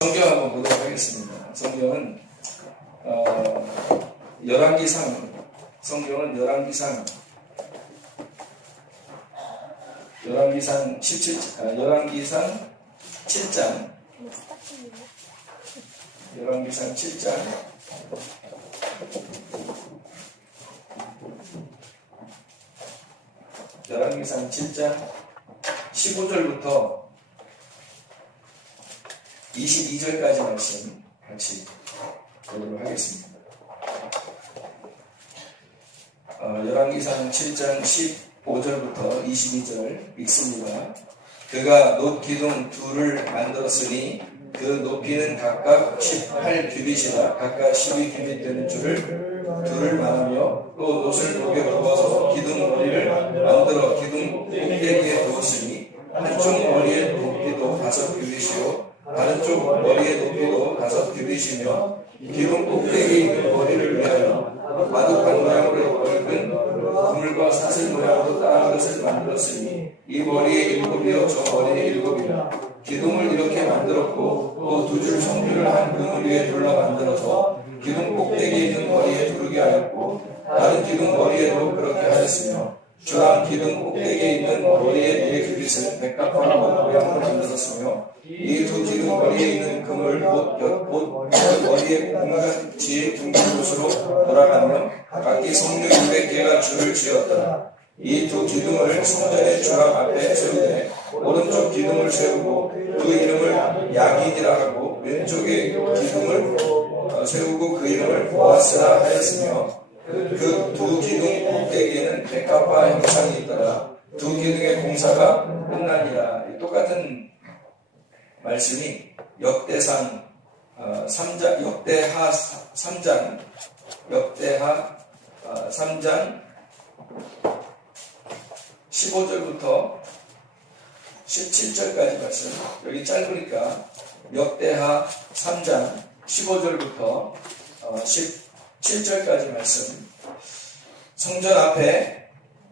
성경 한번 보도록 하겠습니다. 성경은 열왕기상, 성경은 열왕기상 7장, 열왕기상 7장 15절부터 22절까지 말씀 같이 보도록 하겠습니다. 열왕기상 7장 15절부터 22절 읽습니다. 그가 놋기둥 둘을 만들었으니 그 높이는 각각 18규빗이라 각각 12규빗 되는 줄을 둘을 말하며 또 놋을 녹여 부어서 기둥 머리를 만들어 기둥 꼭대기에 두었으니 한쪽 머리의 높이도 5규빗이요 다른 쪽 머리의 높이도 5규빗이며 기둥 꼭대기에 있는 머리를 위하여 마득한 모양으로 굵은 그물과 사슬 모양으로 따은 것을 만들었으니 이 머리에 7이요 저 머리에 7이라 기둥을 이렇게 만들었고 또 두 줄 성류를 한 그물 위에 둘러 만들어서 기둥 꼭대기에 있는 머리에 두르게 하였고 다른 기둥 머리에도 그렇게 하였으며 중앙 기둥 꼭대기에 있는 머리에 4규빗을 백합화 모양으로 만들었으며 이 두 기둥 머리에 있는 금을 곧 머리에 공간지에 둥근 곳으로 돌아가며 각기 성류 600개가 줄을 지었더라. 이 두 기둥을 성전의 중앙 앞에 세우되 오른쪽 기둥을 세우고 그 이름을 야긴이라 하고 왼쪽의 기둥을 세우고 그 이름을 보아스라 하였으며 그 두 기둥 꼭대기에는 백합화 형상이 있더라. 두 기둥의 공사가 끝나니라. 똑같은 말씀이 역대하 3장 15절부터 17절까지 말씀. 여기 짧으니까 역대하 3장 15절부터 17절까지 말씀. 성전 앞에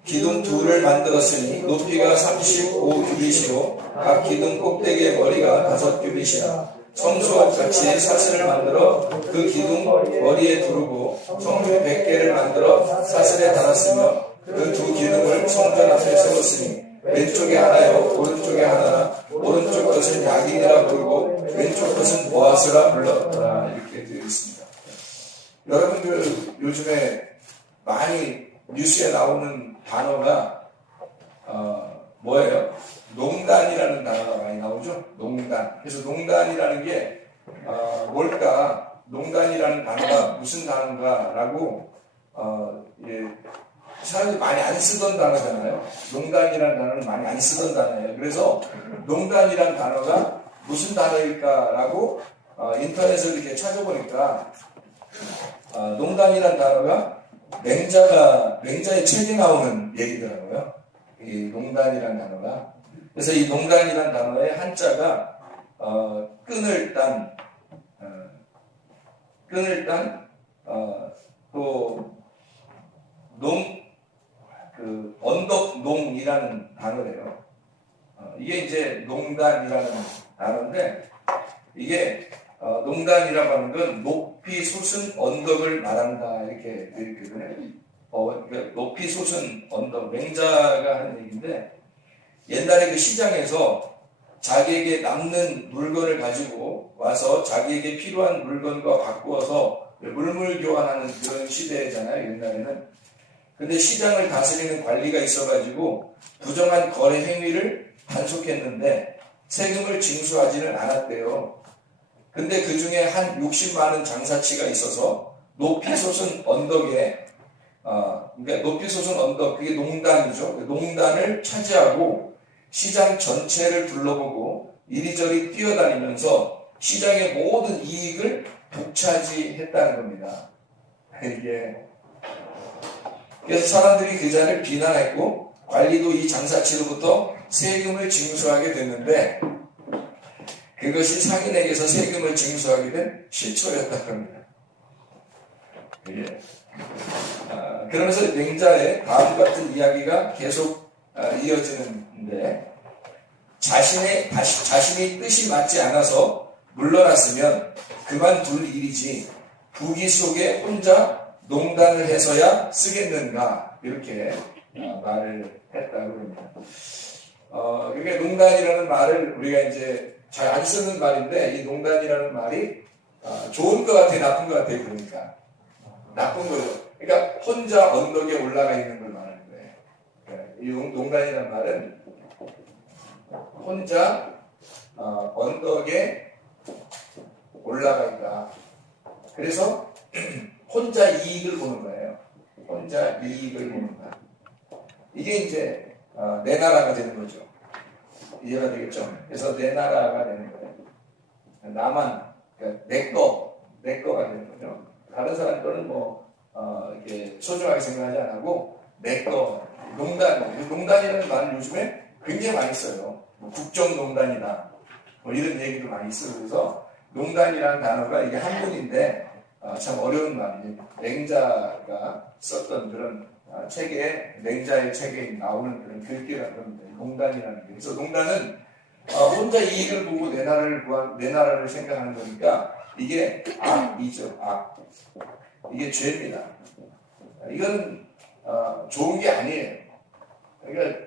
기둥 둘을 만들었으니 높이가 35규빗이요 각 기둥 꼭대기의 머리가 5규빗이라 성소와 같이 사슬을 만들어 그 기둥 머리에 두르고 성류 100개를 만들어 사슬에 달았으며 그 두 기둥을 성전 앞에 세웠으니 왼쪽에 하나요 오른쪽에 하나라 오른쪽 것은 야긴이라 부르고 왼쪽 것은 보아스라 불렀더라. 이렇게 되어 있습니다. 여러분들 요즘에 많이 뉴스에 나오는 단어가 뭐예요? 농단이라는 단어가 많이 나오죠? 농단. 그래서 농단이라는 게 뭘까? 농단이라는 단어가 무슨 단어인가라고 사람들이 많이 안 쓰던 단어잖아요. 농단이라는 단어는 많이 안 쓰던 단어예요. 그래서 농단이라는 단어가 무슨 단어일까라고 인터넷을 이렇게 찾아보니까 농단이라는 단어가 맹자의 책에 나오는 얘기더라고요. 이 농단이라는 단어가. 그래서 이 농단이라는 단어의 한자가 끈을 딴 또 언덕농이라는 단어래요. 이게 이제 농단이라는 단어인데 이게 농단이라고 하는 건 높이 솟은 언덕을 말한다 이렇게 되거든요. 높이 솟은 언덕, 맹자가 하는 얘기인데 옛날에 그 시장에서 자기에게 남는 물건을 가지고 와서 자기에게 필요한 물건과 바꾸어서 물물 교환하는 그런 시대잖아요, 옛날에는. 근데 시장을 다스리는 관리가 있어가지고 부정한 거래 행위를 단속했는데 세금을 징수하지는 않았대요. 근데 그 중에 한 60 많은 장사치가 있어서 높이 솟은 언덕에, 그러니까 높이 솟은 언덕, 그게 농단이죠. 농단을 차지하고 시장 전체를 둘러보고 이리저리 뛰어다니면서 시장의 모든 이익을 독차지했다는 겁니다. 그래서 사람들이 그 자를 비난했고 관리도 이 장사치로부터 세금을 징수하게 됐는데 그것이 상인에게서 세금을 징수하게 된 시초였다고 합니다. 그러면서 맹자의 다음 같은 이야기가 계속 이어지는데 자신이 뜻이 맞지 않아서 물러났으면 그만둘 일이지 부귀 속에 혼자 농단을 해서야 쓰겠는가 이렇게 말을 했다고 합니다. 그러니까 농단이라는 말을 우리가 이제 잘 안 쓰는 말인데 이 농단이라는 말이 좋은 것 같아요, 나쁜 것 같아요. 그러니까 나쁜 거죠. 그러니까 혼자 언덕에 올라가 있는 걸 말하는 거예요. 그러니까 이 농단이라는 말은 혼자 언덕에 올라가 있다. 그래서 혼자 이익을 보는 거예요. 혼자 이익을 보는다. 이게 이제 내 나라가 되는 거죠. 이해가 되겠죠? 그래서 내 나라가 되는 거예요. 나만, 그러니까 내 거가 되는 거죠. 다른 사람 거는 이렇게 소중하게 생각하지 않고 내 거, 농단이라는 말을 요즘에 굉장히 많이 써요. 국정농단이다. 이런 얘기도 많이 쓰고 그래서 농단이라는 단어가 이게 한문인데 참 어려운 말이에요. 맹자가 썼던 그런 맹자의 책에 나오는 그런 글귀라는 겁니다. 농단이라는 게. 그래서 농단은 혼자 이익을 보고 내 나라를 생각하는 거니까 이게 악이죠. 악. 이게 죄입니다. 이건 좋은 게 아니에요. 그러니까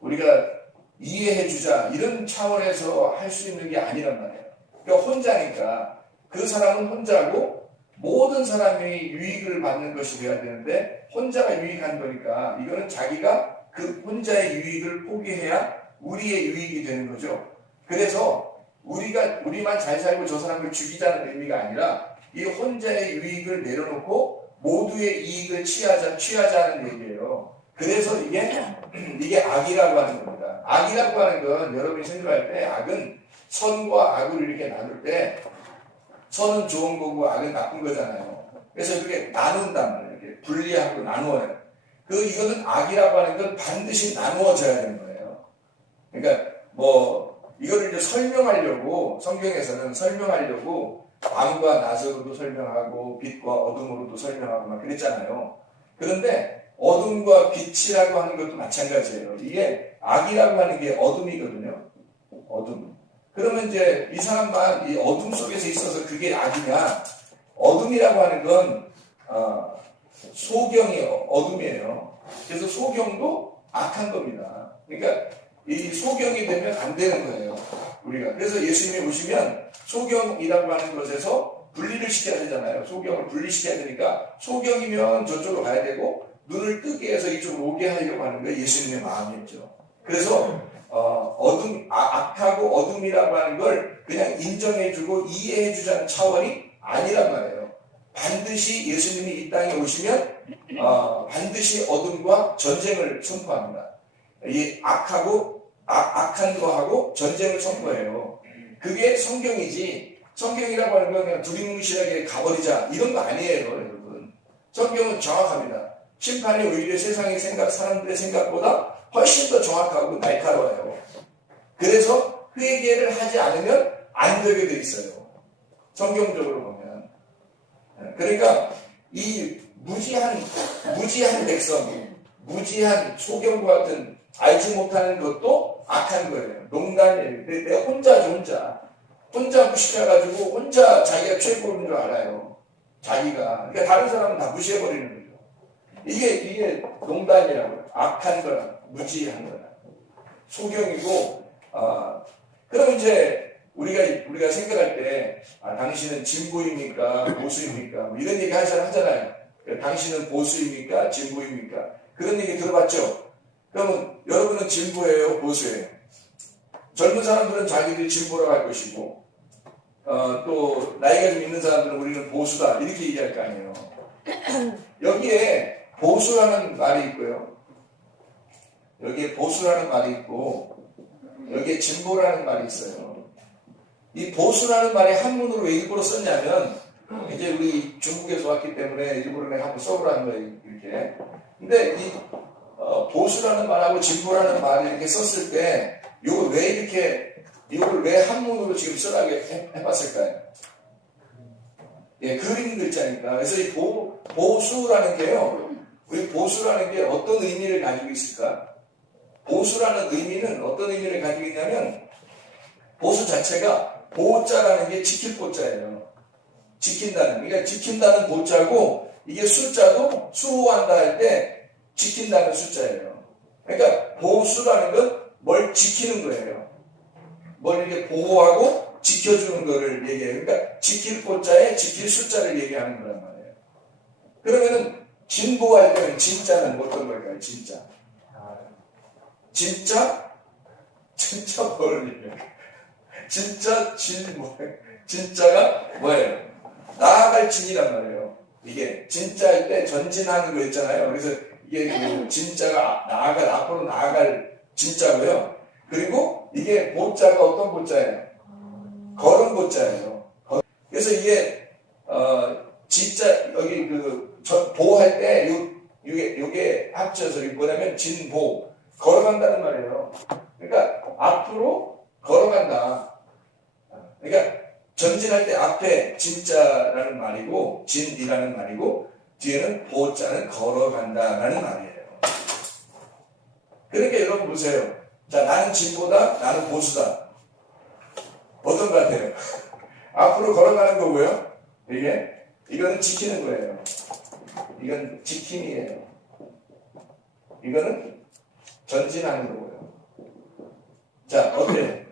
우리가 이해해주자 이런 차원에서 할 수 있는 게 아니란 말이에요. 그러니까 혼자니까 그 사람은 혼자고 모든 사람이 유익을 받는 것이 돼야 되는데 혼자가 유익한 거니까 이거는 자기가 그 혼자의 유익을 포기해야 우리의 유익이 되는 거죠. 그래서 우리만 잘 살고 저 사람을 죽이자는 의미가 아니라 이 혼자의 유익을 내려놓고 모두의 이익을 취하자는 얘기예요. 그래서 이게 악이라고 하는 겁니다. 악이라고 하는 건 여러분이 생각할 때 악은 선과 악을 이렇게 나눌 때 선은 좋은 거고 악은 나쁜 거잖아요. 그래서 이렇게 나눈단 말이에요. 이렇게 분리하고 나누어요. 이거는 악이라고 하는 건 반드시 나누어져야 되는 거예요. 그러니까 이거를 이제 설명하려고 성경에서는 설명하려고 밤과 낮으로도 설명하고 빛과 어둠으로도 설명하고 막 그랬잖아요. 그런데 어둠과 빛이라고 하는 것도 마찬가지예요. 이게 악이라고 하는 게 어둠이거든요. 어둠. 그러면 이제 이 사람만 이 어둠 속에서 있어서 그게 악이냐? 어둠이라고 하는 건 소경이 어둠이에요. 그래서 소경도 악한 겁니다. 그러니까 이 소경이 되면 안 되는 거예요. 우리가. 그래서 예수님이 오시면 소경이라고 하는 것에서 분리를 시켜야 되잖아요. 소경을 분리시켜야 되니까 소경이면 저쪽으로 가야 되고 눈을 뜨게 해서 이쪽으로 오게 하려고 하는 게 예수님의 마음이었죠. 그래서 악하고 어둠이라고 하는 걸 그냥 인정해주고 이해해주자는 차원이 아니란 말이에요. 반드시 예수님이 이 땅에 오시면 반드시 어둠과 전쟁을 선포합니다. 이 악한 거하고 전쟁을 선포해요. 그게 성경이지 성경이라고 하는 건 그냥 두리뭉실하게 가버리자 이런 거 아니에요, 여러분. 성경은 정확합니다. 심판이 오히려 세상의 사람들의 생각보다 훨씬 더 정확하고 날카로워요. 그래서 회개를 하지 않으면 안 되게 돼 있어요. 성경적으로 보면. 그러니까 이 무지한 백성, 무지한 소경과 같은 알지 못하는 것도 악한 거예요. 농단이에요. 내가 혼자 무시해가지고 혼자 자기가 최고인 줄 알아요. 자기가. 그러니까 다른 사람은 다 무시해버리는 거죠. 이게 농단이라고요. 악한 거라, 무지한 거라. 소경이고, 그럼 이제 우리가 생각할 때, 당신은 진보입니까? 보수입니까? 이런 얘기 하잖아요. 당신은 보수입니까? 진보입니까? 그런 얘기 들어봤죠? 그러면 여러분은 진보예요? 보수예요? 젊은 사람들은 자기들이 진보라고 할 것이고, 또 나이가 좀 있는 사람들은 우리는 보수다 이렇게 얘기할 거 아니에요. 여기에 보수라는 말이 있고요. 여기에 보수라는 말이 있고 여기에 진보라는 말이 있어요. 이 보수라는 말이 한문으로 왜 일부러 썼냐면 이제 우리 중국에서 왔기 때문에 일부러 내가 한번 써보라는 거예요. 이렇게. 근데 이 보수라는 말하고 진보라는 말을 이렇게 썼을 때 이걸 왜 한문으로 지금 쓰라고 해봤을까요? 예, 그림 글자니까. 그래서 이 보수라는 게요. 우리 보수라는 게 어떤 의미를 가지고 있을까? 보수라는 의미는 어떤 의미를 가지고 있냐면 보수 자체가 보자라는 게 지킬 보자예요. 지킨다는, 그러니까 지킨다는 보자고, 이게 숫자도 수호한다 할 때 지킨다는 숫자예요. 그러니까 보수라는 건 뭘 지키는 거예요. 뭘 이렇게 보호하고 지켜주는 거를 얘기해요. 그러니까 지킬 보자에 지킬 숫자를 얘기하는 거란 말이에요. 그러면은 진보할 때는 진짜는 어떤 걸까요? 진짜. 진짜? 진짜 뭘 얘기해요? 진짜 진짜가 뭐예요? 나아갈 진이란 말이에요. 이게 진짜일 때 전진하는 거 있잖아요. 그래서 이게 그 진짜가 앞으로 나아갈 진짜고요. 그리고 이게 보자가 어떤 보자예요? 걸음 보자예요. 그래서 이게 진짜 여기 그 보할 때 요게 합쳐서 이게 뭐냐면 진보 걸어간다는 말이에요. 그러니까 앞으로 걸어간다. 그러니까 전진할 때 앞에 진짜라는 말이고 진이라는 말이고 뒤에는 보자는 걸어간다라는 말이에요. 그러니까 여러분 보세요. 자, 나는 진보다, 나는 보수다. 어떤 것 같아요? 앞으로 걸어가는 거고요. 이거는 지키는 거예요. 이건 지킴이에요. 이거는 전진하는 거고요. 자, 어때요?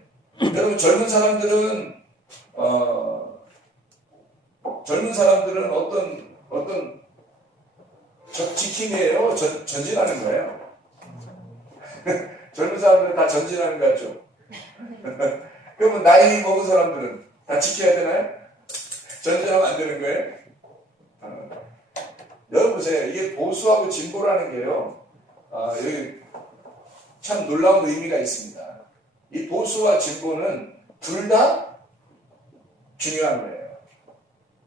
여러분 젊은 사람들은 어떤 지킴이에요? 전진하는 거예요? 젊은 사람들은 다 전진하는 거 같죠? 그러면 나이 먹은 사람들은 다 지켜야 되나요? 전진하면 안 되는 거예요? 여러분 보세요. 이게 보수하고 진보라는 게요. 여기 참 놀라운 의미가 있습니다. 이 보수와 진보는 둘 다 중요한 거예요.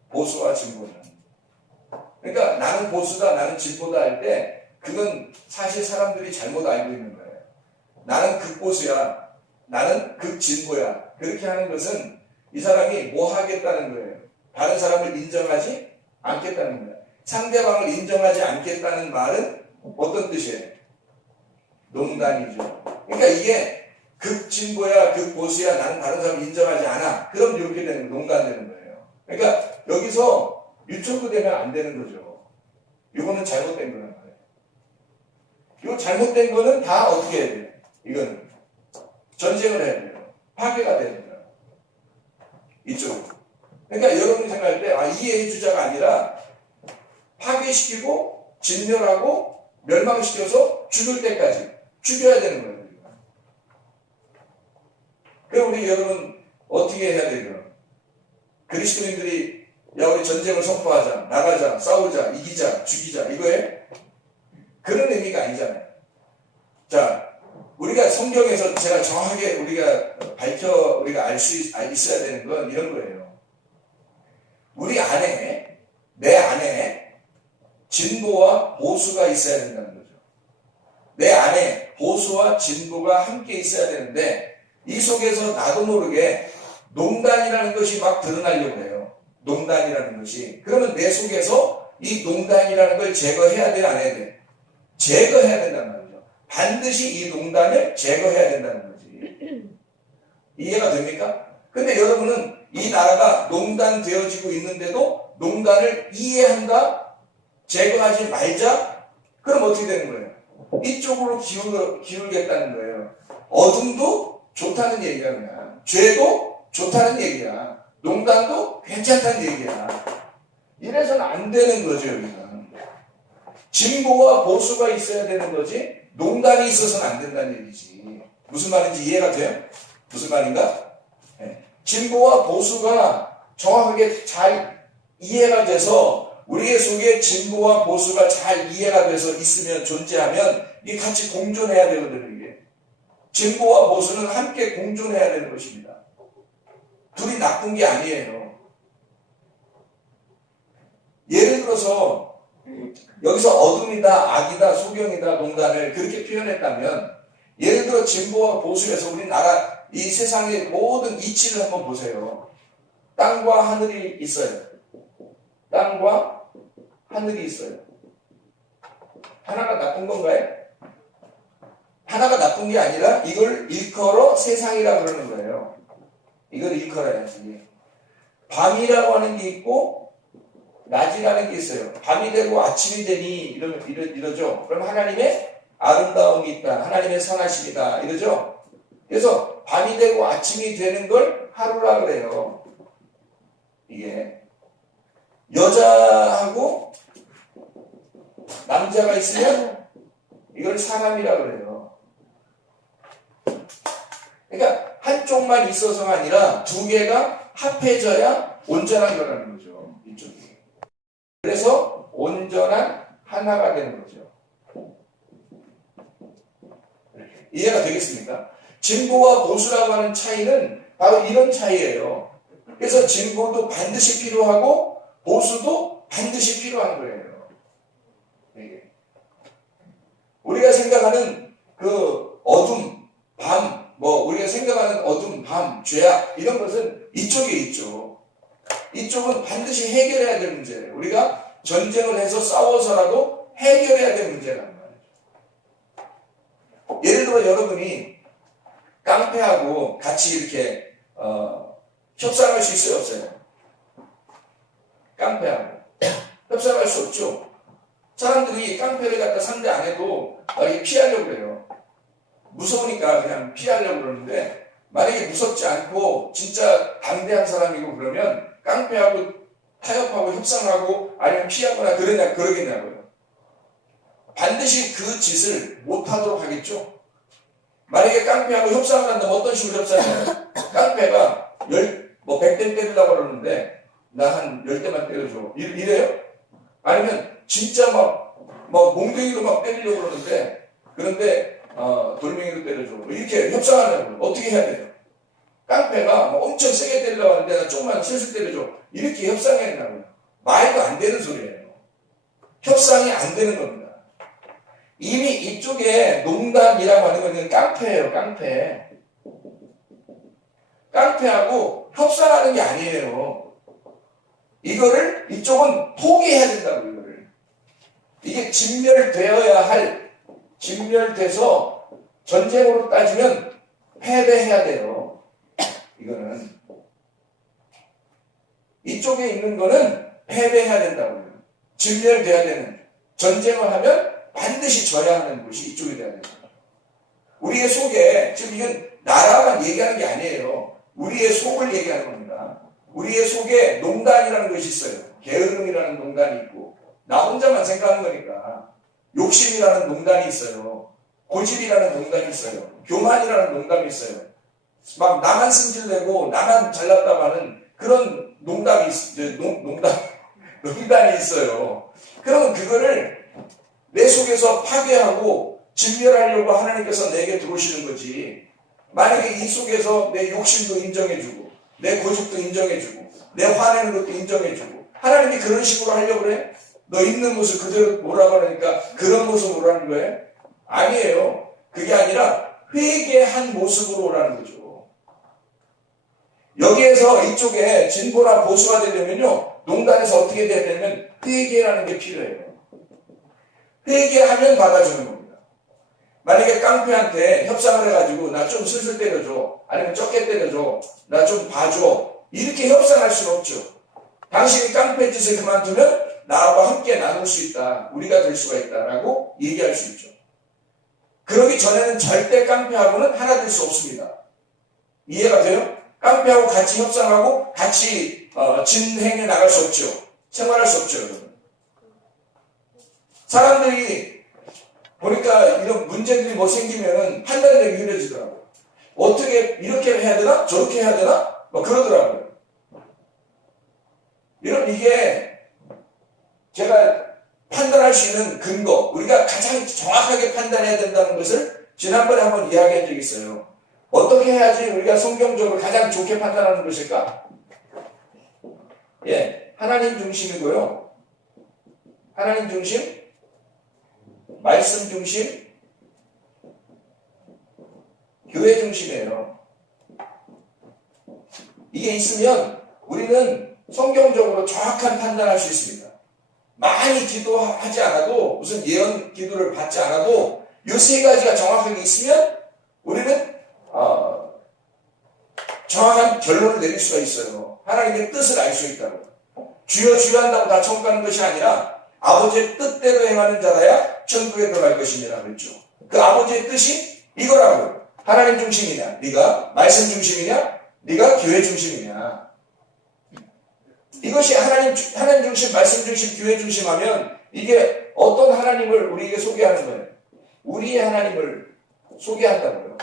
보수와 진보는. 그러니까 나는 보수다, 나는 진보다 할 때 그건 사실 사람들이 잘못 알고 있는 거예요. 나는 극보수야, 나는 극진보야. 그렇게 하는 것은 이 사람이 뭐 하겠다는 거예요. 다른 사람을 인정하지 않겠다는 거예요. 상대방을 인정하지 않겠다는 말은 어떤 뜻이에요? 농담이죠. 그러니까 이게 극진보야, 극보수야, 나는 다른 사람을 인정하지 않아. 그럼 이렇게 되는 거예요. 농담되는 거예요. 그러니까 여기서 유초구되면 안 되는 거죠. 이거는 잘못된 거란 말이에요. 이거 잘못된 거는 다 어떻게 해야 돼요? 이거는 전쟁을 해야 돼요. 파괴가 되는 거예요. 이쪽으로. 그러니까 여러분이 생각할 때 이해해주자가 아니라 파괴시키고 진멸하고 멸망시켜서 죽을 때까지 죽여야 되는 거예요. 그럼 우리 여러분 어떻게 해야 돼요? 그리스도인들이 야 우리 전쟁을 선포하자, 나가자, 싸우자, 이기자, 죽이자 이거예요? 그런 의미가 아니잖아요. 자, 우리가 성경에서 제가 정확하게 우리가 알 수 있어야 되는 건 이런 거예요. 우리 안에, 내 안에 진보와 보수가 있어야 된다는 거죠. 내 안에 보수와 진보가 함께 있어야 되는데 이 속에서 나도 모르게 농단이라는 것이 막 드러나려고 해요. 농단이라는 것이. 그러면 내 속에서 이 농단이라는 걸 제거해야 돼, 안 해야 돼? 제거해야 된단 말이죠. 반드시 이 농단을 제거해야 된다는 거지. 이해가 됩니까? 근데 여러분은 이 나라가 농단되어지고 있는데도 농단을 이해한다? 제거하지 말자? 그럼 어떻게 되는 거예요? 이쪽으로 기울겠다는 거예요. 어둠도 좋다는 얘기가 그냥. 죄도 좋다는 얘기야. 농단도 괜찮다는 얘기야. 이래서는 안 되는 거죠, 여기는. 진보와 보수가 있어야 되는 거지, 농단이 있어서는 안 된다는 얘기지. 무슨 말인지 이해가 돼요? 무슨 말인가? 네. 진보와 보수가 정확하게 잘 이해가 돼서 우리의 속에 진보와 보수가 잘 이해가 돼서 있으면 존재하면 이게 같이 공존해야 되거든요. 이게. 진보와 보수는 함께 공존해야 되는 것입니다. 둘이 나쁜 게 아니에요. 예를 들어서 여기서 어둠이다, 악이다, 소경이다, 농단을 그렇게 표현했다면 예를 들어 진보와 보수에서 우리나라 이 세상의 모든 이치를 한번 보세요. 땅과 하늘이 있어요. 땅과 하늘이 있어요. 하나가 나쁜 건가요? 하나가 나쁜 게 아니라 이걸 일컬어 세상이라 그러는 거예요. 이걸 일컬어야지. 밤이라고 하는 게 있고 낮이라는 게 있어요. 밤이 되고 아침이 되니 이러죠. 그럼 하나님의 아름다움이 있다. 하나님의 선하심이다. 이러죠. 그래서 밤이 되고 아침이 되는 걸 하루라 그래요. 이게 여자하고 남자가 있으면 이걸 사람이라 그래요. 그러니까 한쪽만 있어서가 아니라 두 개가 합해져야 온전한 거라는 거죠. 이쪽이. 그래서 온전한 하나가 되는 거죠. 이해가 되겠습니까? 진보와 보수라고 하는 차이는 바로 이런 차이예요. 그래서 진보도 반드시 필요하고 보수도 반드시 필요한 거예요. 이게. 우리가 생각하는 그 어둠, 밤, 우리가 생각하는 어둠, 밤, 죄악 이런 것은 이쪽에 있죠. 이쪽은 반드시 해결해야 될 문제예요. 우리가 전쟁을 해서 싸워서라도 해결해야 될 문제란 말이죠. 예를 들어 여러분이 깡패하고 같이 이렇게 협상할 수 있어요, 없어요? 깡패하고 협상할 수 없죠. 사람들이 깡패를 갖다 상대 안 해도 피하려고 그래요. 무서우니까 그냥 피하려고 그러는데 만약에 무섭지 않고 진짜 담대한 사람이고 그러면 깡패하고 타협하고 협상하고 아니면 피하거나 그러겠냐고요. 반드시 그 짓을 못하도록 하겠죠. 만약에 깡패하고 협상을 한다면 어떤 식으로 협상해요? 깡패가 100대 때리려고 그러는데 나 한 10대만 때려줘. 이래요? 아니면 진짜 몽둥이로 막 때리려고 그러는데 그런데 돌멩이로 때려줘. 이렇게 협상하려고 어떻게 해야 돼요? 깡패가 엄청 세게 때리려고 하는데 나 조금만 슬슬 때려줘. 이렇게 협상해야 된다고요. 말도 안 되는 소리예요. 협상이 안 되는 겁니다. 이미 이쪽에 농담이라고 하는 거는 깡패예요. 깡패. 깡패하고 협상하는 게 아니에요. 이거를 이쪽은 포기해야 된다고 이거를. 이게 진멸돼서 전쟁으로 따지면 패배해야 돼요. 이거는 이쪽에 있는 거는 패배해야 된다고요. 진멸돼야 되는 전쟁을 하면 반드시 져야 하는 곳이 이쪽이 돼야 됩니다. 우리의 속에 지금 이건 나라만 얘기하는 게 아니에요. 우리의 속을 얘기하는 겁니다. 우리의 속에 농단이라는 것이 있어요. 게으름이라는 농단이 있고 나 혼자만 생각하는 거니까 욕심이라는 농단이 있어요. 고집이라는 농단이 있어요. 교만이라는 농단이 있어요. 막 나만 승질내고 나만 잘났다고 하는 그런 농단이 있어요. 그러면 그거를 내 속에서 파괴하고 진멸하려고 하나님께서 내게 들어오시는 거지. 만약에 이 속에서 내 욕심도 인정해주고 내 고집도 인정해주고 내 화내는 것도 인정해주고 하나님이 그런 식으로 하려고 그래? 너 있는 모습 그대로 오라고 하니까 그런 모습으로 오라는 거예요? 아니에요. 그게 아니라 회개한 모습으로 오라는 거죠. 여기에서 이쪽에 진보나 보수가 되려면요. 농단에서 어떻게 돼야 되냐면 회개라는 게 필요해요. 회개하면 받아주는 겁니다. 만약에 깡패한테 협상을 해가지고 나 좀 슬슬 때려줘. 아니면 적게 때려줘. 나 좀 봐줘. 이렇게 협상할 수는 없죠. 당신이 깡패 짓을 그만두면 나하고 함께 나눌 수 있다. 우리가 될 수가 있다라고 얘기할 수 있죠. 그러기 전에는 절대 깡패하고는 하나 될 수 없습니다. 이해가 돼요? 깡패하고 같이 협상하고 같이 진행해 나갈 수 없죠. 생활할 수 없죠. 여러분. 사람들이 보니까 이런 문제들이 생기면은 판단이 되게 힘들어지더라고요. 어떻게 이렇게 해야 되나? 저렇게 해야 되나? 그러더라고요. 이게 제가 판단할 수 있는 근거, 우리가 가장 정확하게 판단해야 된다는 것을 지난번에 한번 이야기한 적이 있어요. 어떻게 해야지 우리가 성경적으로 가장 좋게 판단하는 것일까? 하나님 중심이고요. 하나님 중심, 말씀 중심, 교회 중심이에요. 이게 있으면 우리는 성경적으로 정확한 판단할 수 있습니다. 많이 기도하지 않아도 무슨 예언 기도를 받지 않아도 이 세 가지가 정확하게 있으면 우리는 정확한 결론을 내릴 수가 있어요. 하나님의 뜻을 알 수 있다고. 주여 주여 한다고 다 천국 가는 것이 아니라 아버지의 뜻대로 행하는 자라야 천국에 들어갈 것이니라 그랬죠. 그 아버지의 뜻이 이거라고요. 하나님 중심이냐? 네가 말씀 중심이냐? 네가 교회 중심이냐? 이것이 하나님 중심, 말씀 중심, 교회 중심 하면 이게 어떤 하나님을 우리에게 소개하는 거예요? 우리의 하나님을 소개한다고요.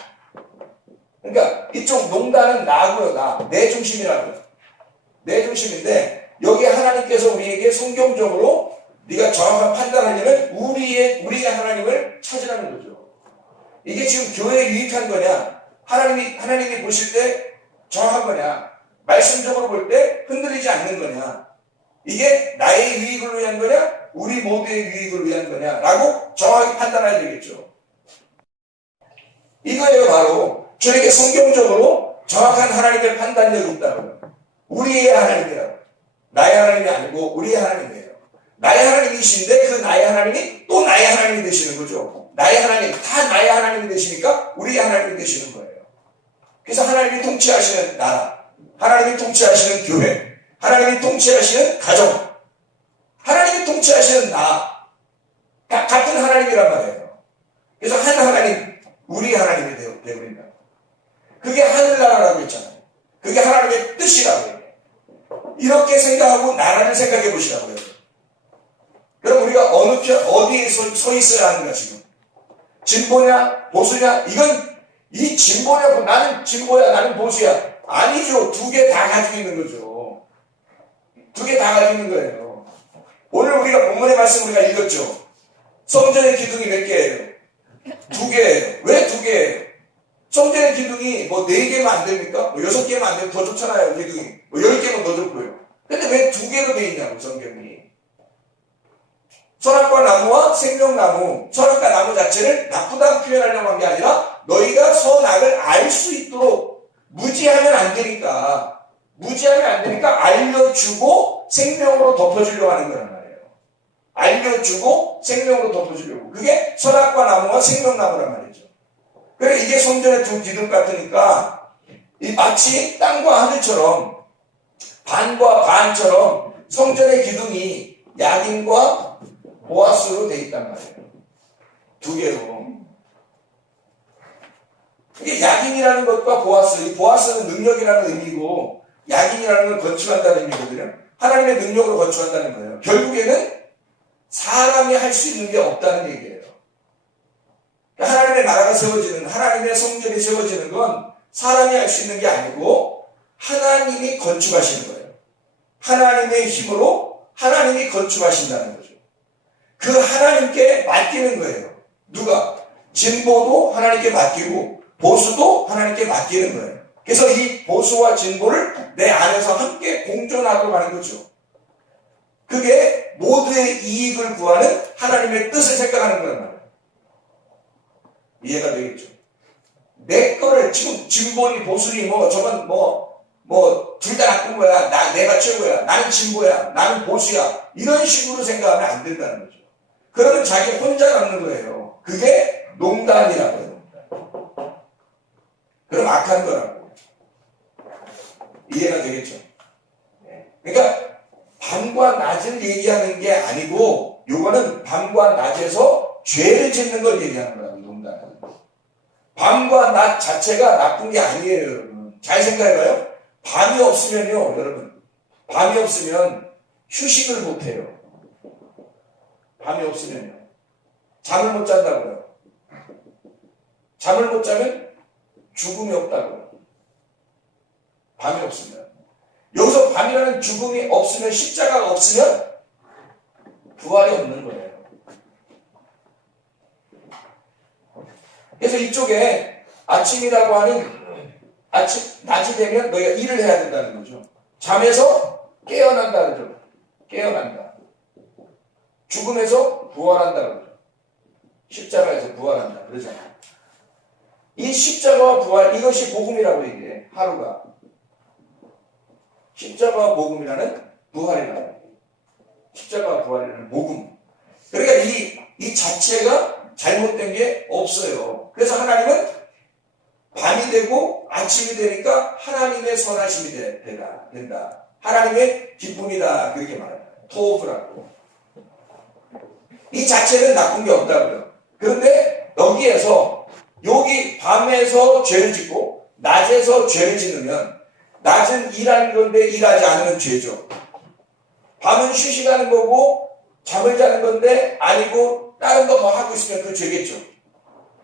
그러니까 이쪽 농단은 나고요. 내 중심이라고요. 내 중심인데 여기 하나님께서 우리에게 성경적으로 네가 정확한 판단하려면 우리의 하나님을 찾으라는 거죠. 이게 지금 교회에 유익한 거냐? 하나님이 보실 때 정확한 거냐? 말씀적으로 볼 때 흔들리지 않는 거냐? 이게 나의 유익을 위한 거냐? 우리 모두의 유익을 위한 거냐? 라고 정확히 판단해야 되겠죠. 이거예요, 바로. 저에게 성경적으로 정확한 하나님의 판단력이 있다고요. 우리의 하나님이라고. 나의 하나님이 아니고 우리의 하나님이에요. 나의 하나님이신데 그 나의 하나님이 또 나의 하나님이 되시는 거죠. 나의 하나님, 다 나의 하나님이 되시니까 우리의 하나님이 되시는 거예요. 그래서 하나님이 통치하시는 나라, 하나님이 통치하시는 교회, 하나님이 통치하시는 가정, 하나님이 통치하시는 나, 같은 하나님이란 말이에요. 그래서 한 하나님, 우리 하나님이 되어버린다. 그게 하늘나라라고 했잖아요. 그게 하나님의 뜻이라고 해요. 이렇게 생각하고 나라를 생각해 보시라고요. 그럼 우리가 어디에 서 있어야 하는가 지금? 진보냐 보수냐? 이 진보냐, 나는 진보야 나는 보수야. 아니죠. 두 개 다 가지고 있는 거죠. 두 개 다 가지고 있는 거예요. 오늘 우리가 본문의 말씀 우리가 읽었죠. 성전의 기둥이 몇 개예요? 두 개예요. 왜 두 개예요? 성전의 기둥이 뭐 4개면 안 됩니까? 뭐 6개면 안 되면 더 좋잖아요, 기둥이. 뭐 10개면 더 좋고요. 근데 왜 2개로 돼 있냐고, 성경이. 선악과 나무와 생명나무, 선악과 나무 자체를 나쁘다고 표현하려고 한 게 아니라 너희가 선악을 알 수 있도록 무지하면 안 되니까 알려주고 생명으로 덮어주려고 하는 거란 말이에요. 알려주고 생명으로 덮어주려고. 그게 선악과 나무와 생명나무란 말이죠. 그래, 이게 성전의 두 기둥 같으니까 마치 땅과 하늘처럼 반과 반처럼 성전의 기둥이 야긴과 보아스로 돼 있단 말이에요. 두 개로. 이게 야긴이라는 것과 보아스, 이 보아스는 능력이라는 의미고 야긴이라는 건 건축한다는 의미거든요. 하나님의 능력으로 건축한다는 거예요. 결국에는 사람이 할 수 있는 게 없다는 얘기예요. 하나님의 나라가 세워지는, 하나님의 성전이 세워지는 건 사람이 할 수 있는 게 아니고 하나님이 건축하시는 거예요. 하나님의 힘으로 하나님이 건축하신다는 거죠. 그 하나님께 맡기는 거예요. 누가? 진보도 하나님께 맡기고 보수도 하나님께 맡기는 거예요. 그래서 이 보수와 진보를 내 안에서 함께 공존하도록 하는 거죠. 그게 모두의 이익을 구하는 하나님의 뜻을 생각하는 거란 말이에요. 이해가 되겠죠? 내 거를 지금 진보니 보수니 저건 둘 다 나쁜 거야. 내가 최고야. 나는 진보야. 나는 보수야. 이런 식으로 생각하면 안 된다는 거죠. 그러면 자기 혼자 남는 거예요. 그게 농단이라고 해요. 그럼 악한 거라고. 이해가 되겠죠? 그러니까 밤과 낮을 얘기하는 게 아니고 요거는 밤과 낮에서 죄를 짓는 걸 얘기하는 거라고, 농단은. 밤과 낮 자체가 나쁜 게 아니에요, 여러분. 잘 생각해봐요. 밤이 없으면요, 여러분. 밤이 없으면 휴식을 못 해요. 밤이 없으면요. 잠을 못 잔다고요. 잠을 못 자면 죽음이 없다고요. 밤이 없으면. 여기서 밤이라는 죽음이 없으면, 십자가가 없으면 부활이 없는 거예요. 그래서 이쪽에 아침이라고 하는 낮이 되면 너희가 일을 해야 된다는 거죠. 잠에서 깨어난다 그러죠. 깨어난다. 죽음에서 부활한다 그러죠. 십자가에서 부활한다 그러잖아요. 이 십자가와 부활, 이것이 복음이라고 얘기해. 하루가. 십자가와 복음이라는 부활이라는 십자가와 부활이라는 복음. 그러니까 이 자체가 잘못된 게 없어요. 그래서 하나님은 밤이 되고 아침이 되니까 하나님의 선하심이 된다. 하나님의 기쁨이다. 그렇게 말합니다. 토브라고. 이 자체는 나쁜 게 없다고요. 그런데 여기에서 여기 밤에서 죄를 짓고 낮에서 죄를 짓으면 낮은 일하는 건데 일하지 않으면 죄죠. 밤은 휴식하는 거고 잠을 자는 건데 아니고 다른 거 뭐 하고 있으면 그 죄겠죠.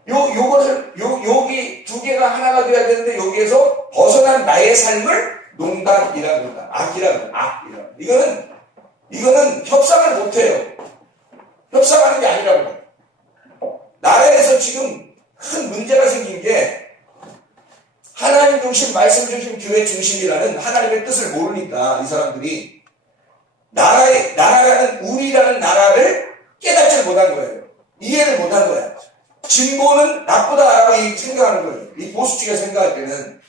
여기 두 개가 하나가 돼야 되는데 여기에서 벗어난 나의 삶을 농단이라고 한다. 악이라고 한다. 이거는 협상을 못해요. 협상하는 게 아니라고. 나라에서 지금 큰 문제가 생긴 게 하나님 중심, 말씀 중심, 교회 중심이라는 하나님의 뜻을 모르니까 이 사람들이 나라라는 우리라는 나라를 깨닫지 못한 거예요. 이해를 못한 거야. 진보는 나쁘다라고 생각하는 거예요. 이 보수주의가 생각할 때는.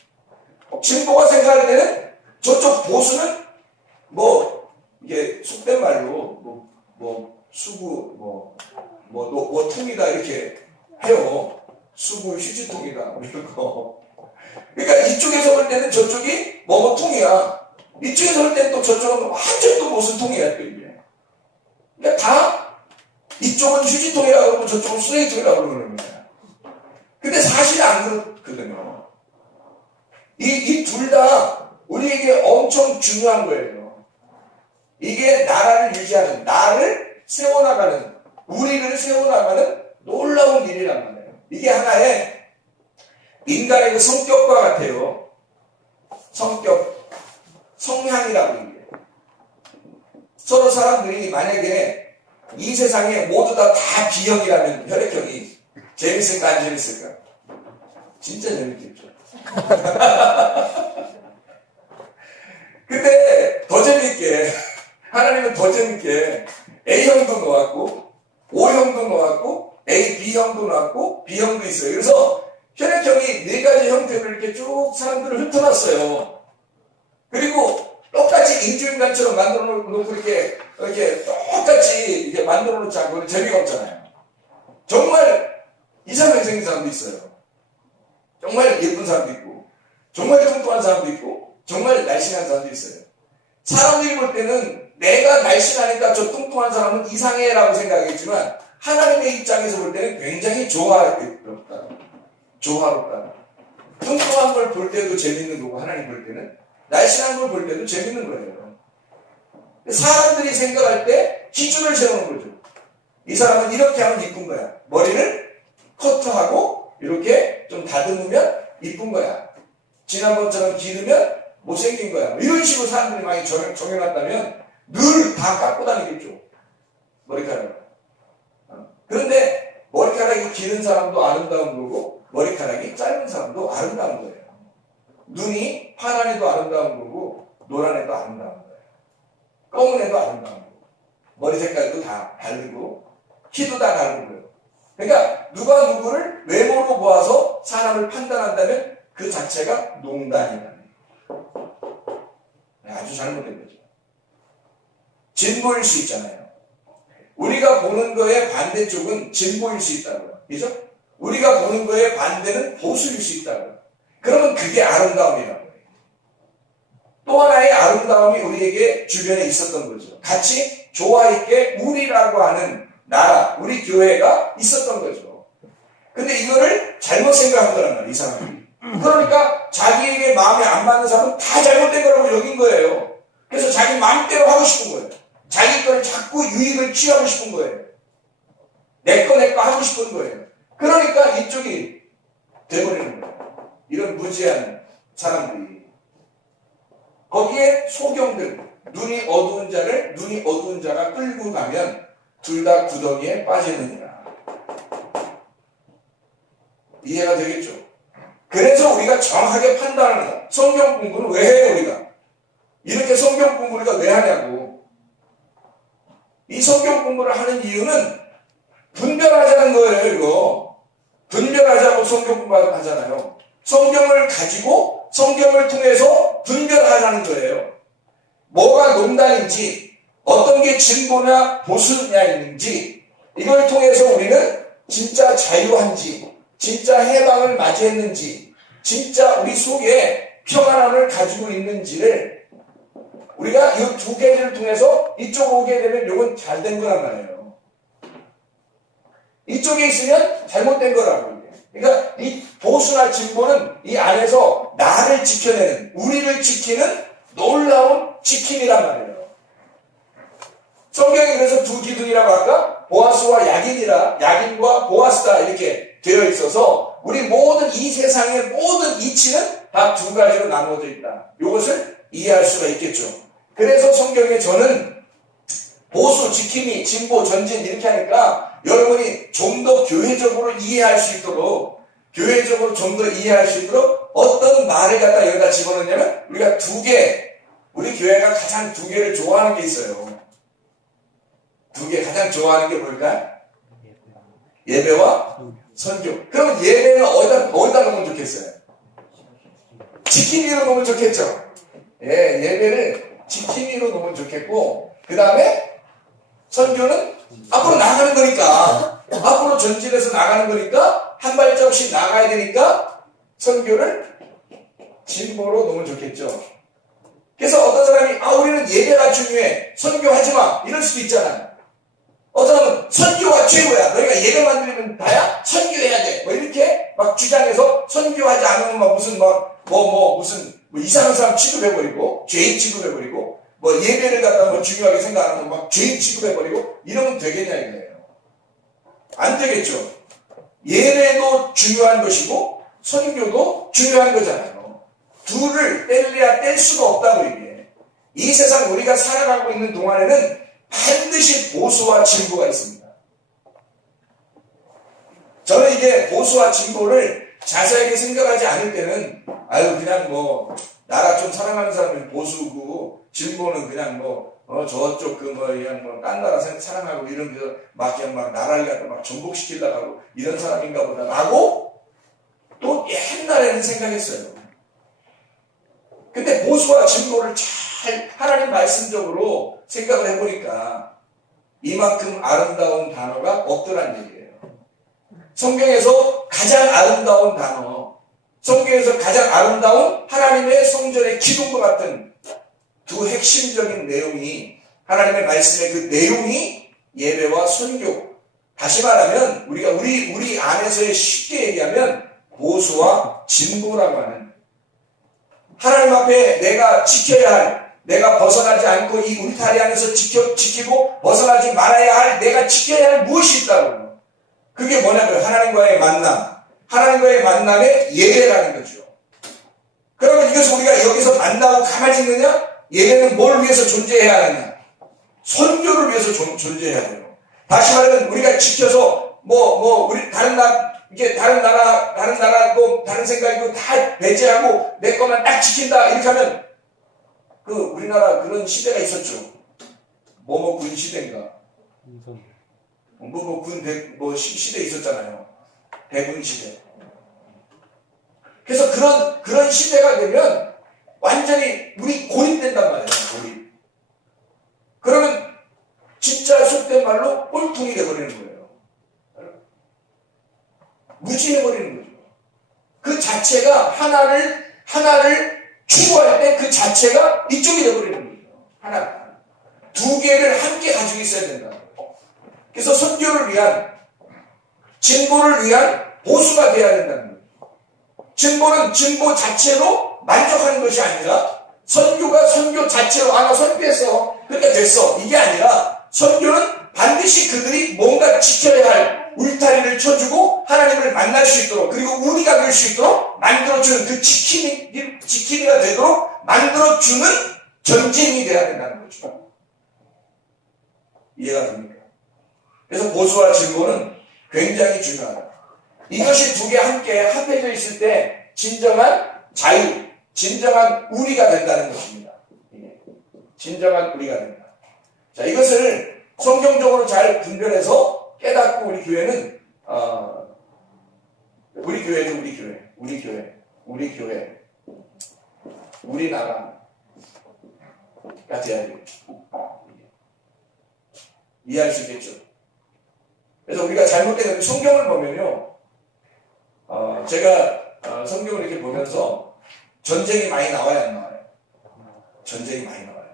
진보가 생각할 때는 저쪽 보수는 이게 속된 말로 수구 통이다 이렇게 해요. 수구 휴지통이다 이러고. 그러니까 이쪽에서 볼 때는 저쪽이 통이야. 이쪽에서 볼 때는 또 저쪽은 완전 또 무슨 통이야 또 이게. 그러니까 다 이쪽은 휴지통이라고 그러고 저쪽은 쓰레기통이라고 그러는 거야. 근데 사실은 안 그렇거든요. 이 둘 다 우리에게 엄청 중요한 거예요. 이게 나라를 유지하는, 나를 세워나가는, 우리를 세워나가는 놀라운 일이란 말이에요. 이게 하나의 인간의 성격과 같아요. 성향이라고 얘기해요. 서로 사람들이 만약에 이 세상에 모두 다 B형이라면 혈액형이 재밌을까 안 재밌을까? 진짜 재밌겠죠. 근데 더 재밌게 하나님은 더 재밌게 A형도 놓았고 O형도 놓았고 B형도 놓았고 B형도 있어요. 그래서 혈액형이 4가지 형태를 이렇게 쭉 사람들을 흩어놨어요. 그리고 똑같이 인조인간처럼 만들어 놓고 이렇게 똑같이 이렇게 만들어 놓지 않고 재미가 없잖아요. 정말 이상하게 생긴 사람도 있어요. 정말 예쁜 사람도 있고, 정말 뚱뚱한 사람도 있고, 정말 날씬한 사람도 있어요. 사람들이 볼 때는 내가 날씬하니까 저 뚱뚱한 사람은 이상해라고 생각하겠지만 하나님의 입장에서 볼 때는 굉장히 조화롭다. 뚱뚱한 걸 볼 때도 재밌는 거고 하나님 볼 때는 날씬한 걸 볼 때도 재밌는 거예요. 사람들이 생각할 때 기준을 세우는 거죠. 이 사람은 이렇게 하면 이쁜 거야. 머리를 커트하고 이렇게 좀 다듬으면 이쁜 거야. 지난번처럼 기르면 못생긴 거야. 이런 식으로 사람들이 많이 정해놨다면 늘 다 깎고 다니겠죠. 머리카락을. 그런데 머리카락이 기른 사람도 아름다운 거고 머리카락이 짧은 사람도 아름다운 거예요. 눈이 파란 애도 아름다운 거고 노란 애도 아름다운 거예요. 검은 애도 아름다운 거고 머리 색깔도 다 다르고 키도 다 다른 거예요. 그러니까 누가 누구를 외모로 보아서 사람을 판단한다면 그 자체가 농단이다. 아주 잘못된 거죠. 진보일 수 있잖아요. 우리가 보는 거의 반대쪽은 진보일 수 있다고요. 그죠? 우리가 보는 거의 반대는 보수일 수 있다고요. 그러면 그게 아름다움이라고 해요. 또 하나의 아름다움이 우리에게 주변에 있었던 거죠. 같이 조화 있게 우리라고 하는 나라, 우리 교회가 있었던 거죠. 근데 이거를 잘못 생각한 거란 말이에요, 이 사람들이. 그러니까 자기에게 마음에 안 맞는 사람은 다 잘못된 거라고 여긴 거예요. 그래서 자기 마음대로 하고 싶은 거예요. 자기 거를 자꾸 유익을 취하고 싶은 거예요. 내 거 하고 싶은 거예요. 그러니까 이쪽이 돼버리는 거예요. 이런 무지한 사람들이. 거기에 소경들, 눈이 어두운 자가 끌고 가면 둘 다 구덩이에 빠지느니라. 이해가 되겠죠? 그래서 우리가 정확하게 판단하는 거야. 성경 공부는 왜 해요, 우리가? 이렇게 성경 공부를 우리가 왜 하냐고. 이 성경 공부를 하는 이유는 분별하자는 거예요, 이거. 분별하자고 성경 공부를 하잖아요. 성경을 가지고 성경을 통해서 분별하자는 거예요. 뭐가 농단인지, 어떤 게 진보냐 보수냐 있는지, 이걸 통해서 우리는 진짜 자유한지, 진짜 해방을 맞이했는지, 진짜 우리 속에 평안함을 가지고 있는지를 우리가 이 두 개를 통해서 이쪽으로 오게 되면 이건 잘된 거란 말이에요. 이쪽에 있으면 잘못된 거라고. 그러니까 이 보수나 진보는 이 안에서 나를 지켜내는, 우리를 지키는 놀라운 지킴이란 말이에요. 성경에 그래서 두 기둥이라고 할까? 보아스와 야긴과 보아스다 이렇게 되어 있어서 우리 모든 이 세상의 모든 이치는 다 두 가지로 나누어져 있다. 이것을 이해할 수가 있겠죠. 그래서 성경에 저는 보수, 지킴이, 진보, 전진 이렇게 하니까 여러분이 좀 더 교회적으로 이해할 수 있도록 어떤 말을 갖다 여기다 집어넣냐면 우리가 우리 교회가 가장 두 개를 좋아하는 게 있어요. 두 개 가장 좋아하는 게 뭘까요? 예배와 선교. 그러면 예배는 어디다 놓으면 좋겠어요? 지킴이로 놓으면 좋겠죠? 예, 예배를 지킴이로 놓으면 좋겠고, 그 다음에 선교는 앞으로 나가는 거니까, 앞으로 전진해서 나가는 거니까, 한 발짝씩 나가야 되니까, 선교를 진보로 놓으면 좋겠죠. 그래서 어떤 사람이, 우리는 예배가 중요해. 선교하지 마. 이럴 수도 있잖아요. 어떤 사람은 선교가 최고야. 너희가 예배만 드리면 다야? 선교해야 돼. 뭐 이렇게 막 주장해서 선교하지 않으면 막 무슨 이상한 사람 취급해버리고, 죄인 취급해버리고, 예배를 갖다 중요하게 생각하는 막 죄인 취급해버리고, 이러면 되겠냐 이거예요. 안 되겠죠. 예배도 중요한 것이고, 선교도 중요한 거잖아요. 둘을 뗄래야 뗄 수가 없다고 이게. 이 세상 우리가 살아가고 있는 동안에는 반드시 보수와 진보가 있습니다. 저는 이게 보수와 진보를 자세하게 생각하지 않을 때는 그냥 나라 좀 사랑하는 사람은 보수고 진보는 그냥 저쪽 딴 나라 사랑하고 이러면서 그냥 나라를 갖다 정복시키려고 하고 이런 사람인가 보다 라고 또 옛날에는 생각했어요. 근데 보수와 진보를 잘 하나님 말씀적으로 생각을 해보니까 이만큼 아름다운 단어가 없더란 얘기예요. 성경에서 가장 아름다운 단어, 성경에서 가장 아름다운 하나님의 성전의 기둥과 같은 두 핵심적인 내용이, 하나님의 말씀의 그 내용이 예배와 선교. 다시 말하면 우리 안에서의 쉽게 얘기하면 보수와 진보라고 하는, 하나님 앞에 내가 지켜야 할, 내가 벗어나지 않고 이 울타리 안에서 지키고 벗어나지 말아야 할, 내가 지켜야 할 무엇이 있다고. 그게 뭐냐면 하나님과의 만남, 하나님과의 만남의 예배라는 거죠. 그러면 이것을 우리가 여기서 만나고 가만히 있느냐? 예배는 뭘 위해서 존재해야 하느냐? 선교를 위해서 존재해야 돼요. 다시 말하면 우리가 지켜서 우리 다른 나라 다른 생각이고 다 배제하고 내 것만 딱 지킨다 이렇게 하면 우리나라 그런 시대가 있었죠. 군 시대인가? 군 시대 있었잖아요. 대군 시대. 그래서 그런 시대가 되면 완전히 우리 고립된단 말이에요. 고립. 그러면 진짜 속된 말로 꼴통이 돼버리는 거예요. 무지해버리는 거죠. 그 자체가 하나를 추구할 때 그 자체가 이쪽이 돼버리는 거죠. 하나. 두 개를 함께 가지고 있어야 된다. 그래서 선교를 위한, 진보를 위한 보수가 되어야 된다는 거예요. 진보는 진보 자체로 만족하는 것이 아니라 선교가 선교 자체로 나 선교했어. 그러니까 됐어. 이게 아니라 선교는 반드시 그들이 뭔가 지켜야 할 울타리를 쳐주고 하나님을 만날 수 있도록, 그리고 우리가 될 수 있도록 만들어주는 그 지킴이가 되도록 만들어주는 전쟁이 돼야 된다는 거죠. 이해가 됩니까? 그래서 보수와 진보는 굉장히 중요하다. 이것이 두 개 함께 합해져 있을 때 진정한 자유, 진정한 우리가 된다는 것입니다. 진정한 우리가 된다. 자, 이것을 성경적으로 잘 분별해서 깨닫고 우리 교회는 우리 교회, 우리나라가 돼야 되겠죠. 이해할 수 있겠죠. 그래서 우리가 잘못된 성경을 보면요, 제가 성경을 이렇게 보면서 전쟁이 많이 나와야 안 나와요? 전쟁이 많이 나와요.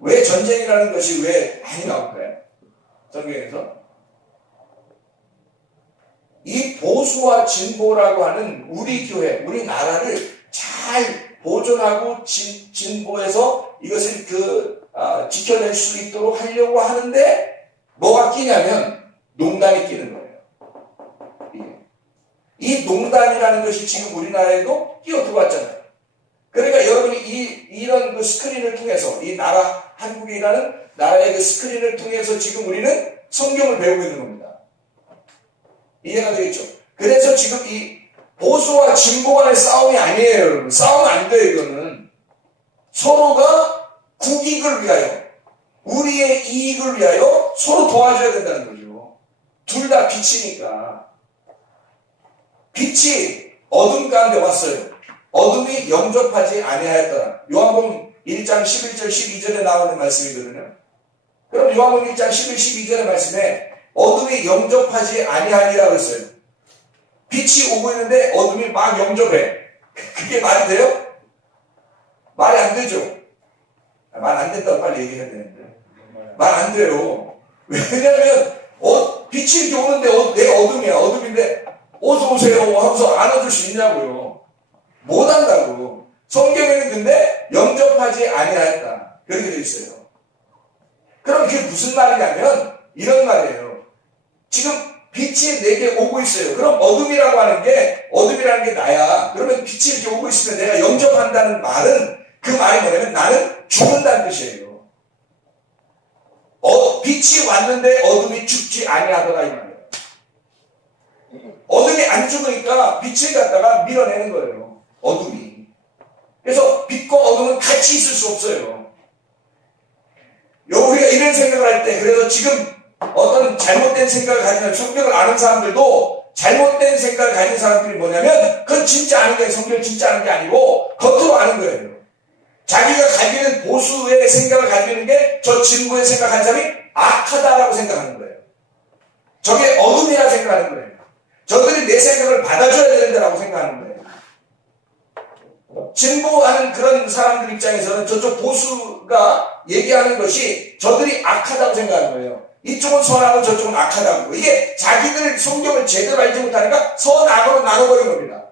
왜 전쟁이라는 것이 왜 많이 나올까요? 성경에서? 이 보수와 진보라고 하는 우리 교회, 우리 나라를 잘 보존하고 진보해서 이것을 지켜낼 수 있도록 하려고 하는데 뭐가 끼냐면 농단이 끼는 거예요. 이 농단이라는 것이 지금 우리나라에도 끼어 들어왔잖아요. 그러니까 여러분이 이런 스크린을 통해서 이 나라, 한국이라는 나라의 스크린을 통해서 지금 우리는 성경을 배우고 있는 겁니다. 이해가 되겠죠? 그래서 지금 이 보수와 진보 간의 싸움이 아니에요, 여러분. 싸우면 안 돼요, 이거는. 서로가 국익을 위하여, 우리의 이익을 위하여 서로 도와줘야 된다는 거죠. 둘 다 빛이니까. 빛이 어둠 가운데 왔어요. 어둠이 영접하지 아니하였더라. 요한복음 1장 11절 12절에 나오는 말씀이거든요. 그럼 요한복음 1장 11, 12절의 말씀에 어둠이 영접하지 아니하니라고 했어요. 빛이 오고 있는데 어둠이 막 영접해. 그게 말이 돼요? 말이 안 되죠. 말 안 된다고 빨리 얘기해야 되는데. 말 안 돼요. 왜냐면 빛이 이렇게 오는데 내가 어둠이야. 어둠인데 어서 오세요 하면서 안아줄 수 있냐고요. 못한다고. 성경에는 근데 영접하지 아니하였다. 그렇게 되어 있어요. 그럼 그게 무슨 말이냐면 이런 말이에요. 지금 빛이 내게 오고 있어요. 그럼 어둠이라는 게 나야. 그러면 빛이 이렇게 오고 있으면 내가 영접한다는 말은 그 말이 뭐냐면 나는 죽는다는 뜻이에요. 빛이 왔는데 어둠이 죽지 아니하더라 이 말이에요. 어둠이 안 죽으니까 빛을 갖다가 밀어내는 거예요. 어둠이. 그래서 빛과 어둠은 같이 있을 수 없어요. 우리가 이런 생각을 할 때 그래서 지금 어떤 잘못된 생각을 가지는 성경을 아는 사람들도 잘못된 생각을 가진 사람들이 뭐냐면 그건 진짜 아는 게 성경을 진짜 아는 게 아니고 겉으로 아는 거예요. 자기가 가지는 보수의 생각을 가지는 게 저 진보의 생각한 사람이 악하다라고 생각하는 거예요. 저게 어둠이라 생각하는 거예요. 저들이 내 생각을 받아줘야 되는다라고 생각하는 거예요. 진보하는 그런 사람들 입장에서는 저쪽 보수가 얘기하는 것이 저들이 악하다고 생각하는 거예요. 이쪽은 선하고 저쪽은 악하다고. 이게 자기들 성경을 제대로 알지 못하니까 선악으로 나눠버린 겁니다.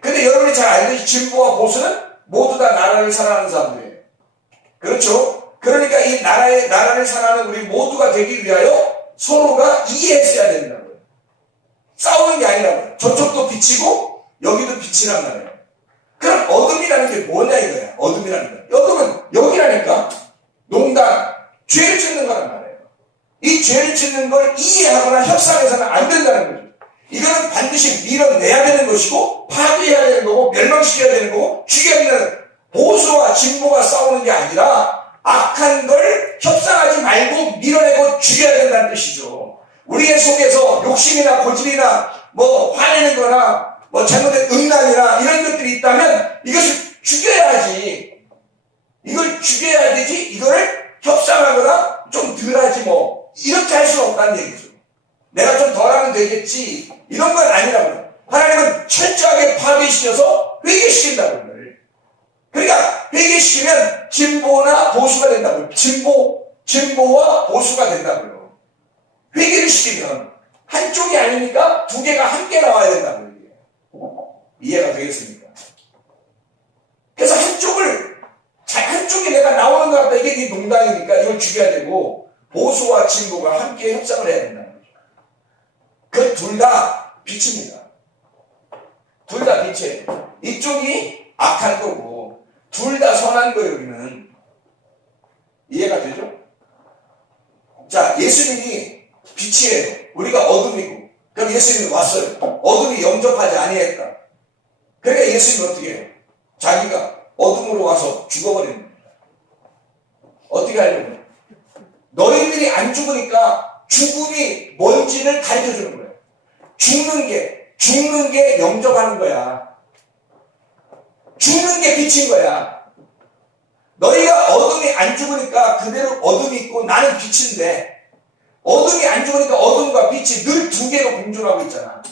근데 여러분이 잘 알듯이 진보와 보수는 모두 다 나라를 사랑하는 사람들이에요. 그렇죠? 그러니까 이 나라를 사랑하는 우리 모두가 되기 위하여 서로가 이해했어야 된다고요. 싸우는 게 아니라고요. 저쪽도 빛이고 여기도 빛이란 말이에요. 그럼 어둠이라는 게 뭐냐 이거야. 어둠이라는 거. 어둠은 여기라니까. 농단, 죄를 짓는 거란 말이에요. 이 죄를 짓는 걸 이해하거나 협상해서는 안 된다는 거죠. 이거는 반드시 밀어내야 되는 것이고 파괴해야 되는 거고 멸망시켜야 되는 거고 죽여야 되는 보수와 진보가 싸우는 게 아니라 악한 걸 협상하지 말고 밀어내고 죽여야 된다는 뜻이죠. 우리의 속에서 욕심이나 고집이나 화내는 거나 잘못된 음란이나 이런 것들이 있다면 이것을 죽여야지. 이걸 죽여야 되지 이거를 협상하거나 좀 덜하지 이렇게 할 수는 없다는 얘기죠. 내가 좀 덜하면 되겠지 이런 건 아니라고요. 하나님은 철저하게 파괴시켜서 회개시킨다고요. 그러니까 회개시키면 진보나 보수가 된다고요. 진보와 보수가 된다고요. 회개를 시키면 한쪽이 아니니까 두 개가 함께 나와야 된다고요. 이해가 되겠습니까? 그래서 한쪽이 내가 나오는 것 같다. 이게 농단이니까 이걸 죽여야 되고 보수와 진보가 함께 협상을 해야 된다는 거죠. 그 둘 다 빛입니다. 둘 다 빛이에요. 이쪽이 악한 거고 둘 다 선한 거예요. 여기는 이해가 되죠? 자, 예수님이 빛이에요. 우리가 어둠이고 그럼 예수님이 왔어요. 어둠이 영접하지 아니했다. 그러니까 예수님이 어떻게 해요? 자기가 어둠으로 와서 죽어버리는 겁니다. 어떻게 하려고요? 너희들이 안 죽으니까 죽음이 뭔지를 가르쳐주는 거예요. 죽는 게 영접하는 거야. 죽는 게 빛인 거야. 너희가 어둠이 안 죽으니까 그대로 어둠이 있고 나는 빛인데 어둠이 안 죽으니까 어둠과 빛이 늘 두 개로 공존하고 있잖아.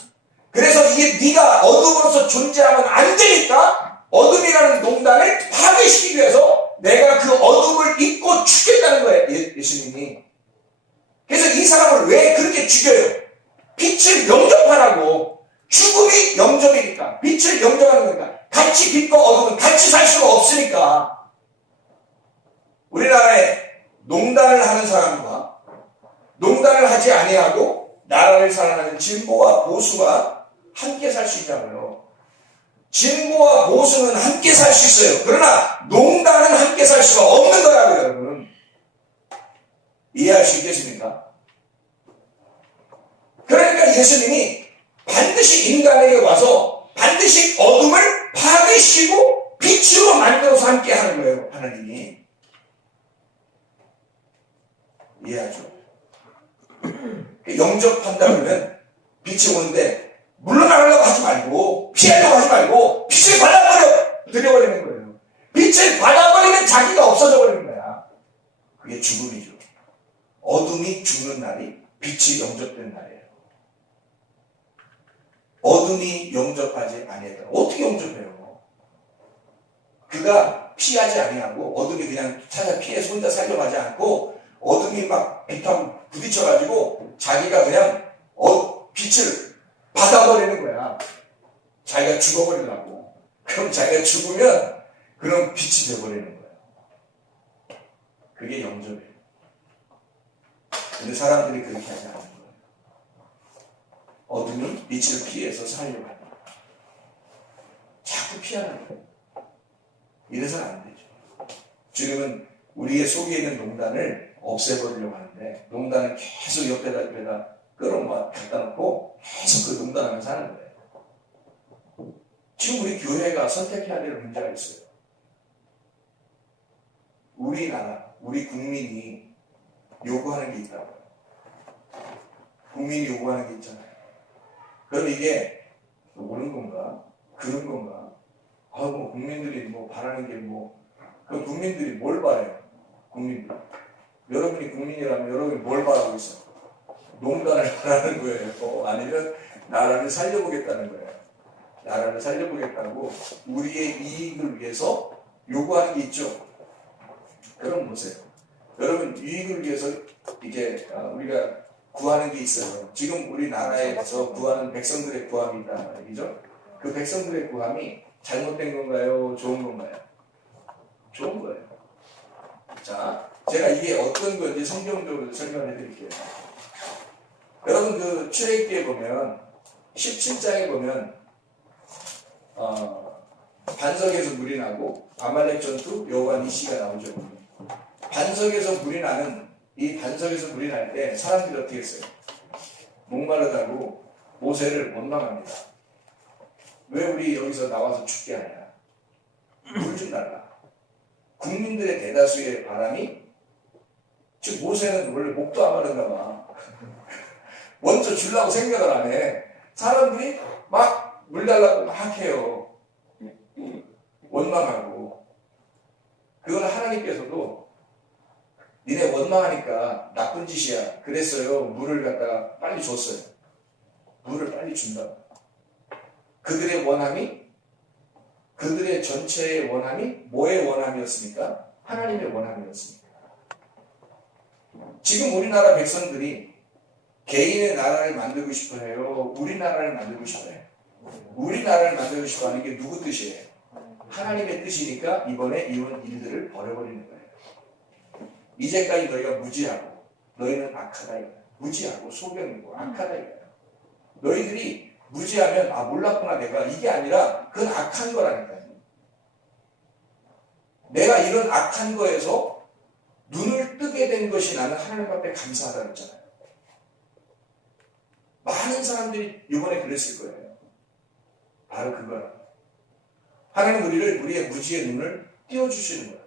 그래서 이게 네가 어둠으로서 존재하면 안 되니까 어둠이라는 농단을 파괴시키기 위해서 내가 그 어둠을 입고 죽겠다는 거예요. 예수님이. 그래서 이 사람을 왜 그렇게 죽여요? 빛을 영접하라고. 죽음이 영접이니까. 빛을 영접하는 거니까. 같이 빛과 어둠은 같이 살 수가 없으니까. 우리나라에 농단을 하는 사람과 농단을 하지 아니하고 나라를 사랑하는 진보와 보수가 함께 살 수 있다고요. 진보와 보수는 함께 살 수 있어요. 그러나 농단은 함께 살 수가 없는 거라고요, 여러분. 이해할 수 있겠습니까? 그러니까 예수님이 반드시 인간에게 와서 반드시 어둠을 파괴시키고 빛으로 만들어서 함께 하는 거예요, 하나님이. 이해하죠? 영접한다 그러면 빛이 오는데 물러나려고 하지 말고 피하려고 하지 말고 빛을 받아버리는 거예요. 빛을 받아버리면 자기가 없어져 버리는 거야. 그게 죽음이죠. 어둠이 죽는 날이 빛이 영접된 날이에요. 어둠이 영접하지 아니했다. 어떻게 영접해요? 그가 피하지 아니하고 어둠이 그냥 찾아 피해서 혼자 살려고 하지 않고 어둠이 막 빛하고 부딪혀가지고 자기가 그냥 빛을 받아버리는 거야. 자기가 죽어버리려고. 그럼 자기가 죽으면 그런 빛이 되어버리는 거야. 그게 영접이에요. 근데 사람들이 그렇게 하지 않는 거예요. 어둠이 빛을 피해서 살려고 합니다. 자꾸 피하는 거예요. 이래서는 안 되죠. 지금은 우리의 속에 있는 농단을 없애버리려고 하는데 농단을 계속 옆에다 끌어모아 갖다 놓고 계속 그 농단하면서 하는 거예요. 지금 우리 교회가 선택해야 될 문제가 있어요. 우리나라, 우리 국민이 요구하는 게 있다고요. 국민이 요구하는 게 있잖아요. 그럼 이게 옳은 건가? 그런 건가? 뭐 국민들이 뭐 바라는 게 그 국민들이 뭘 바래요? 국민들. 여러분이 국민이라면 여러분이 뭘 바라고 있어요? 농단을 바라는 거예요. 아니면 나라를 살려보겠다는 거예요. 나라를 살려보겠다고 우리의 이익을 위해서 요구하는 게 있죠. 그럼 보세요. 여러분 이익을 위해서 이게 우리가 구하는 게 있어요. 지금 우리나라에서 구하는 백성들의 구함이 있단 말이죠. 그 백성들의 구함이 잘못된 건가요? 좋은 건가요? 좋은 거예요. 자, 제가 이게 어떤 건지 성경적으로 설명해 드릴게요. 여러분 그 출애굽기에 보면 17장에 보면 반석에서 물이 나고 아말렉 전투 여호와 니시가 나오죠. 반석에서 물이 나는 이 반석에서 물이 날 때 사람들이 어떻게 했어요? 목마르다고 모세를 원망합니다. 왜 우리 여기서 나와서 죽게 하냐? 물 좀 달라. 국민들의 대다수의 바람이 즉 모세는 원래 목도 안 마른가 봐. 먼저 주려고 생각을 안 해. 사람들이 막 물 달라고 막 해요. 원망하고. 그걸 하나님께서도 니네 원망하니까 나쁜 짓이야. 그랬어요. 물을 갖다가 빨리 줬어요. 물을 빨리 준다. 그들의 원함이 그들의 전체의 원함이 뭐의 원함이었습니까? 하나님의 원함이었습니다. 지금 우리나라 백성들이 개인의 나라를 만들고 싶어 해요? 우리나라를 만들고 싶어 해요? 우리나라를 만들고 싶어 하는 게 누구 뜻이에요? 하나님의 뜻이니까 이번에 이런 일들을 벌여버리는 거예요. 이제까지 너희가 무지하고 너희는 악하다 이거예요. 무지하고 소경이고 악하다 이거예요. 너희들이 무지하면 몰랐구나 내가 이게 아니라 그건 악한 거라니까요. 내가 이런 악한 거에서 눈을 뜨게 된 것이 나는 하나님 앞에 감사하다고 했잖아요. 많은 사람들이 이번에 그랬을 거예요. 바로 그거예요. 하나님 우리의 무지의 눈을 띄워주시는 거예요.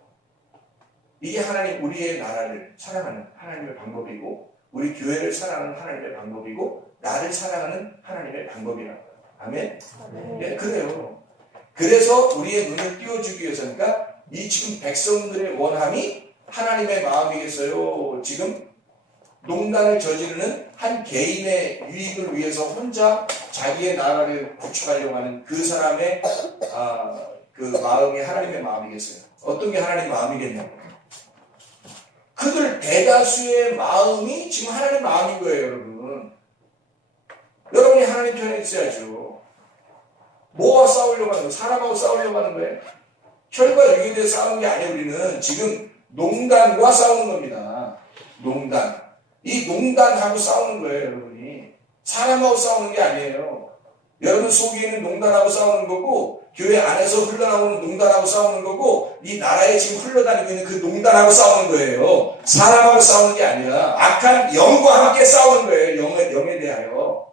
이게 하나님 우리의 나라를 사랑하는 하나님의 방법이고 우리 교회를 사랑하는 하나님의 방법이고 나를 사랑하는 하나님의 방법이라고. 아멘? 네, 그래요. 그래서 우리의 눈을 띄워주기 위해서니까 이 지금 백성들의 원함이 하나님의 마음이겠어요? 지금 농단을 저지르는 한 개인의 유익을 위해서 혼자 자기의 나라를 구축하려고 하는 그 사람의 그 마음이 하나님의 마음이겠어요. 어떤 게 하나님의 마음이겠냐고. 그들 대다수의 마음이 지금 하나님의 마음인 거예요, 여러분. 여러분이 하나님 편에 있어야죠. 뭐와 싸우려고 하는 거예요? 사람하고 싸우려고 하는 거예요? 혈과 육에 대해 싸우는 게 아니에요. 우리는 지금 농단과 싸우는 겁니다. 농단. 이 농단하고 싸우는 거예요, 여러분이. 사람하고 싸우는 게 아니에요. 여러분 속에는 농단하고 싸우는 거고, 교회 안에서 흘러나오는 농단하고 싸우는 거고, 이 나라에 지금 흘러다니고 있는 그 농단하고 싸우는 거예요. 사람하고 싸우는 게 아니라 악한 영과 함께 싸우는 거예요. 영에 대하여.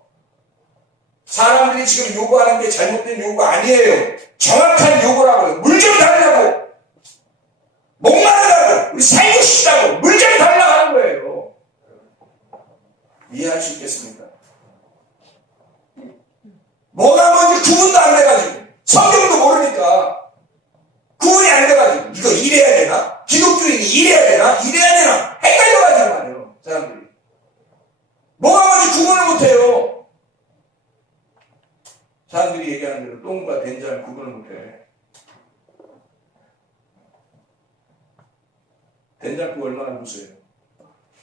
사람들이 지금 요구하는 게 잘못된 요구 아니에요. 정확한 요구라고요. 물 좀 달라고. 목마르다고. 우리 살고 싶다고. 물 좀 달라고 하는 거예요. 이해할 수 있겠습니까? 뭐가 뭔지 구분도 안 돼가지고 성경도 모르니까 구분이 안 돼가지고 이거 이래야 되나? 기독교인이 이래야 되나? 이래야 되나? 헷갈려가지고 말이에요. 사람들이. 뭐가 뭔지 구분을 못해요. 사람들이 얘기하는 대로 똥과 된장을 구분을 못해. 된장국 얼마나 무서워요.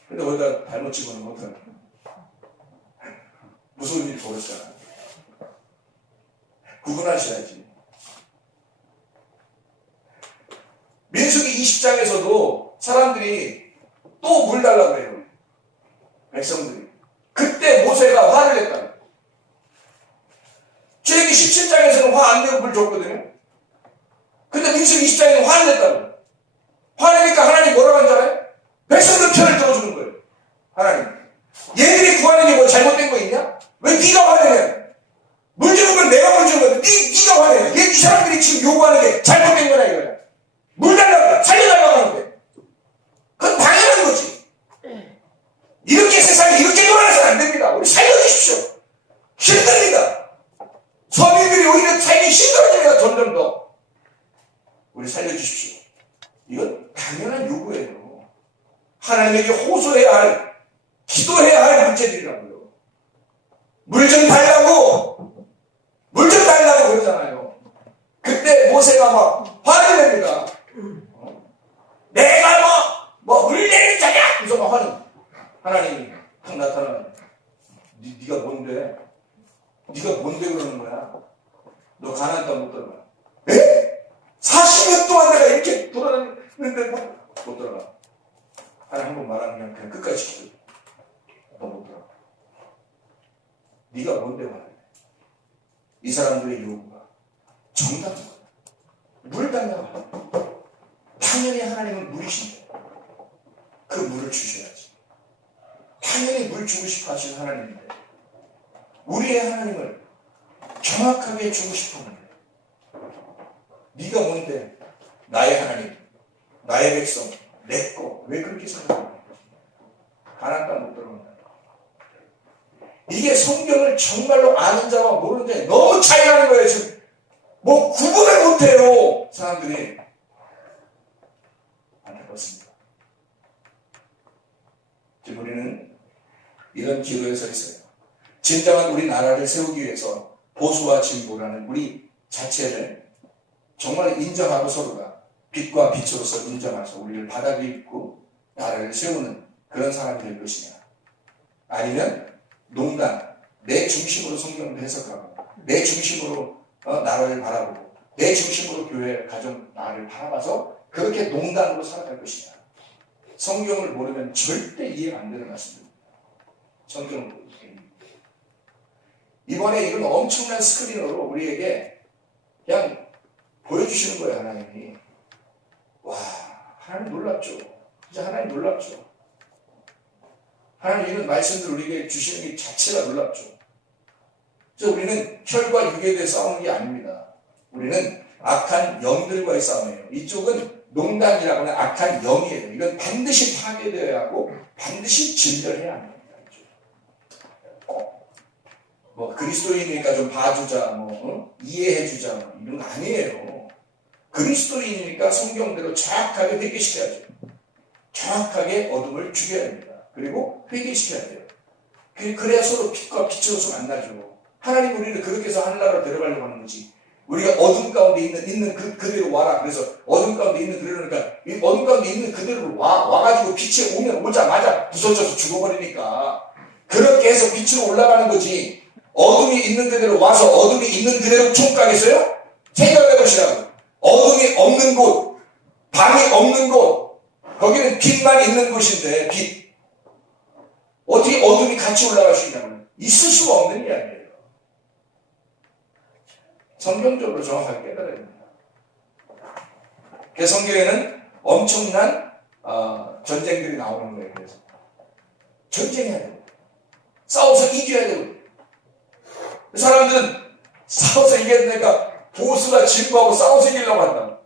근데 거기다 잘못 집어넣으면 어떡하나. 무서운 일이 벌어지잖아. 구분하셔야지. 민수기 20장에서도 사람들이 또 물 달라고 해요. 백성들이. 그때 모세가 화를 냈다. 주애기 17장에서는 화 안 내고 물 줬거든요. 근데 민수기 20장에는 화를 냈다고. 화내니까 하나님 뭐라고 한 줄 알아요? 백성들 편을 들어주는 거예요. 하나님. 얘들이 구하는 게 뭐 잘못된 거 있냐? 왜 네가 화내냐? 물 주는 건 내가 물 주는 건데 네가 화내냐? 이 사람들이 지금 요구하는 게 잘못된 거냐 이거야. 물 달라고 살려달라고 하는데 그건 당연한 거지. 이렇게 세상이 이렇게 돌아가서는 안 됩니다. 우리 살려주십시오. 힘듭니다. 서민들이 오히려 삶이 힘들어집니다. 점점 더. 우리 살려주십시오. 이건 당연한 요구예요. 하나님에게 호소해야 할, 기도해야 할 문제들이라고요. 물 좀 달라고, 물 좀 달라고 그러잖아요. 그때 모세가 막 화를 냅니다. 내가 물 내는 자냐? 그래서 막 화는. 하나님이 탁 나타나요. 네가 뭔데? 네가 뭔데 그러는 거야? 너 가나안 땅 못 들어가. 에? 40년 동안 내가 이렇게 돌아다니는데 못 들어가. 하나님 한 번 말하면 그냥 끝까지 지켜. 너 못 들어가. 네가 뭔데 말해. 이 사람들의 요구가 정답인 거야. 물 달라고. 당연히 하나님은 물이신데 그 물을 주셔야지. 당연히 물 주고 싶어 하시는 하나님인데 우리의 하나님을 정확하게 주고 싶었는데 네가 뭔데? 나의 하나님, 나의 백성, 내 거. 왜 그렇게 생각해? 가나안 땅 못 들어간다. 이게 성경을 정말로 아는 자와 모르는 자에 너무 차이 나는 거예요. 지금 뭐 구분을 못해요. 사람들이. 안타깝습니다. 지금 우리는 이런 기로에 서 있어요. 진정한 우리 나라를 세우기 위해서 보수와 진보라는 우리 자체를 정말 인정하고 서로가 빛과 빛으로서 인정해서 우리를 바닥입고 나라를 세우는 그런 사람이 될 것이냐. 아니면 농단, 내 중심으로 성경을 해석하고 내 중심으로 나라를 바라보고 내 중심으로 교회, 가정, 나라를 바라봐서 그렇게 농단으로 살아갈 것이냐. 성경을 모르면 절대 이해가 안 되는 말씀입니다. 성경을 모르면. 이번에 이런 엄청난 스크린으로 우리에게 그냥 보여주시는 거예요, 하나님이. 와, 하나님 놀랍죠. 진짜 하나님 놀랍죠. 하나님 이런 말씀들 우리에게 주시는 게 자체가 놀랍죠. 그래서 우리는 혈과 육에 대해 싸우는 게 아닙니다. 우리는 악한 영들과의 싸움이에요. 이쪽은 농단이라고 하는 악한 영이에요. 이건 반드시 파괴되어야 하고 반드시 진멸해야 합니다. 뭐 그리스도인이니까 좀 봐주자, 이해해주자 이런 거 아니에요. 그리스도인이니까 성경대로 정확하게 회개시켜야죠. 정확하게 어둠을 죽여야 합니다. 그리고 회개시켜야 돼요. 그래야 서로 빛과 빛으로 서 만나죠. 하나님 우리를 그렇게 해서 하늘나라로 데려가려고 하는 거지. 우리가 어둠 가운데 있는 그대로 와라. 그래서 어둠 가운데 있는 그대로니까 이 어둠 가운데 있는 그대로 와가지고 빛에 오자마자 부서져서 죽어버리니까 그렇게 해서 빛으로 올라가는 거지. 어둠이 있는 그대로 와서 어둠이 있는 그대로 총 가겠어요? 생각해 보시라고. 어둠이 없는 곳, 방이 없는 곳, 거기는 빛만 있는 곳인데 빛. 어떻게 어둠이 같이 올라갈 수 있냐고요. 있을 수가 없는 이야기예요. 성경적으로 정확하게 깨달아야 됩니다. 그래서 성경에는 엄청난 전쟁들이 나오는 거예요. 그래서 전쟁해야 돼요. 싸워서 이겨야 돼요. 사람들은 싸워서 이겨야 되니까 보수가 진보하고 싸워서 이기려고 한다.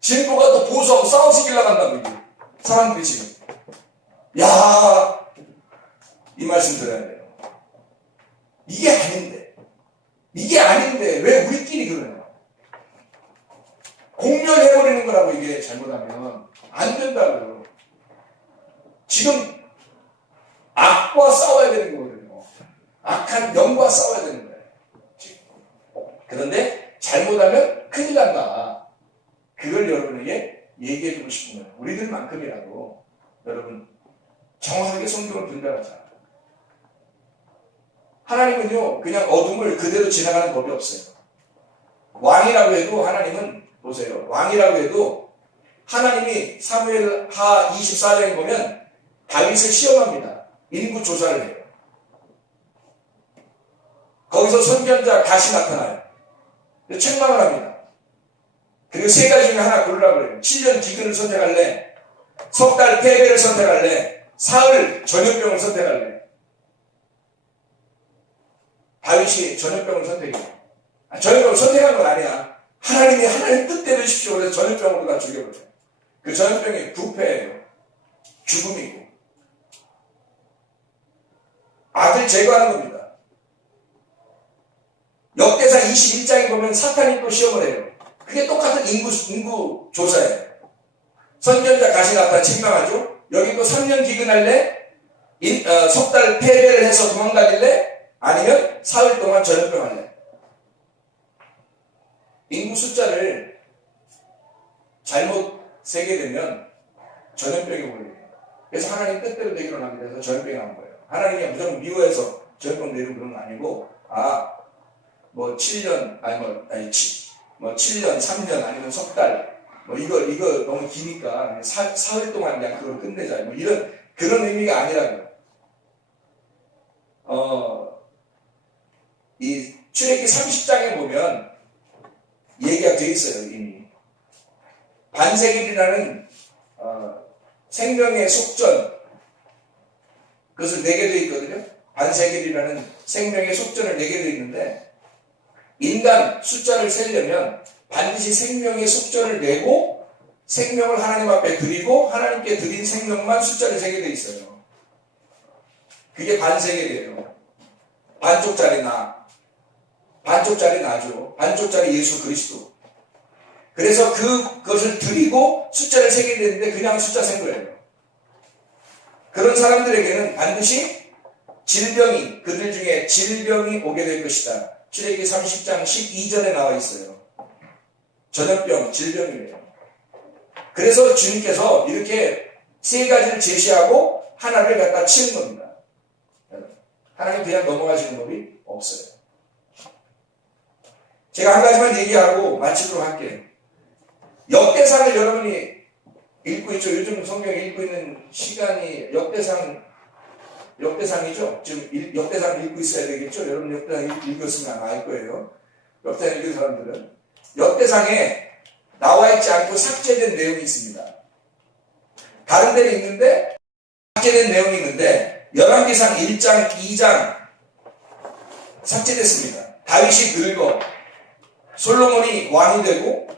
진보가 또 보수하고 싸워서 이기려고 한다고 이게. 사람들이 지금. 야, 이 말씀 드려야 돼요. 이게 아닌데 왜 우리끼리 그러냐. 공멸해버리는 거라고. 이게 잘못하면 안 된다고요. 지금 악과 싸워야 되는 거거든요. 악한 영과 싸워야 되는 거예요. 그런데 잘못하면 큰일 난다. 그걸 여러분에게 얘기해주고 싶은 거예요. 우리들만큼이라도 여러분 정확하게 성경을 분별하자. 하나님은요 그냥 어둠을 그대로 지나가는 법이 없어요. 왕이라고 해도 하나님은 보세요. 왕이라고 해도 하나님이 사무엘하 24장에 보면 다윗을 시험합니다. 인구 조사를 해요. 거기서 선견자 갓이 나타나요. 책망을 합니다. 그리고 세 가지 중에 하나 고르라고 그래요. 7년 기근을 선택할래? 석 달 패배를 선택할래? 사흘 전염병을 선택할래? 다윗이 전염병을 선택해요. 전염병을 선택한 건 아니야. 하나님이 하나님 뜻대로 해주십시오. 그래서 전염병으로 다 죽여버려요. 그 전염병이 부패예요. 죽음이고. 악을 제거하는 겁니다. 역대상 21장에 보면 사탄이 또 시험을 해요. 그게 똑같은 인구 조사예요. 선견자 갓이 나타나 책망하죠. 여기 또 3년 기근할래? 석 달 패배를 해서 도망다닐래? 아니면 사흘 동안 전염병 할래? 인구 숫자를 잘못 세게 되면 전염병이 오거든요. 그래서 하나님 뜻대로 되기로 합니다. 그래서 전염병이 나온 거예요. 하나님이 무조건 미워해서 전염병 내리는 그런 건 아니고, 뭐 7년, 7년, 3년, 아니면 석 달, 이거 너무 기니까 사흘 동안 그냥 그걸 끝내자. 그런 의미가 아니라고요. 이 출애굽기 30장에 보면 얘기가 되어 있어요, 이미. 반세길이라는, 생명의 속전, 그것을 내게 되어 있거든요. 반세길이라는 생명의 속전을 내게 되어 있는데, 인간 숫자를 세려면 반드시 생명의 속전을 내고 생명을 하나님 앞에 드리고 하나님께 드린 생명만 숫자를 세게 되어 있어요. 그게 반세겔이에요. 반쪽짜리 나죠. 반쪽짜리 예수 그리스도. 그래서 그것을 드리고 숫자를 세게 되는데 그냥 숫자 센 거예요. 그런 사람들에게는 반드시 그들 중에 질병이 오게 될 것이다. 출애굽기 30장 12절에 나와 있어요. 전염병, 질병이에요. 그래서 주님께서 이렇게 세 가지를 제시하고 하나를 갖다 치는 겁니다. 하나님 그냥 넘어가시는 법이 없어요. 제가 한 가지만 얘기하고 마치도록 할게요. 역대상을 여러분이 읽고 있죠. 요즘 성경 읽고 있는 시간이 역대상이죠. 지금 역대상 읽고 있어야 되겠죠. 여러분 역대상 읽었으면 알 거예요. 역대상 읽은 사람들은. 역대상에 나와 있지 않고 삭제된 내용이 있습니다. 다른 데는 있는데 삭제된 내용이 있는데 열왕기상 1장, 2장 삭제됐습니다. 다윗이 늙어 솔로몬이 왕이 되고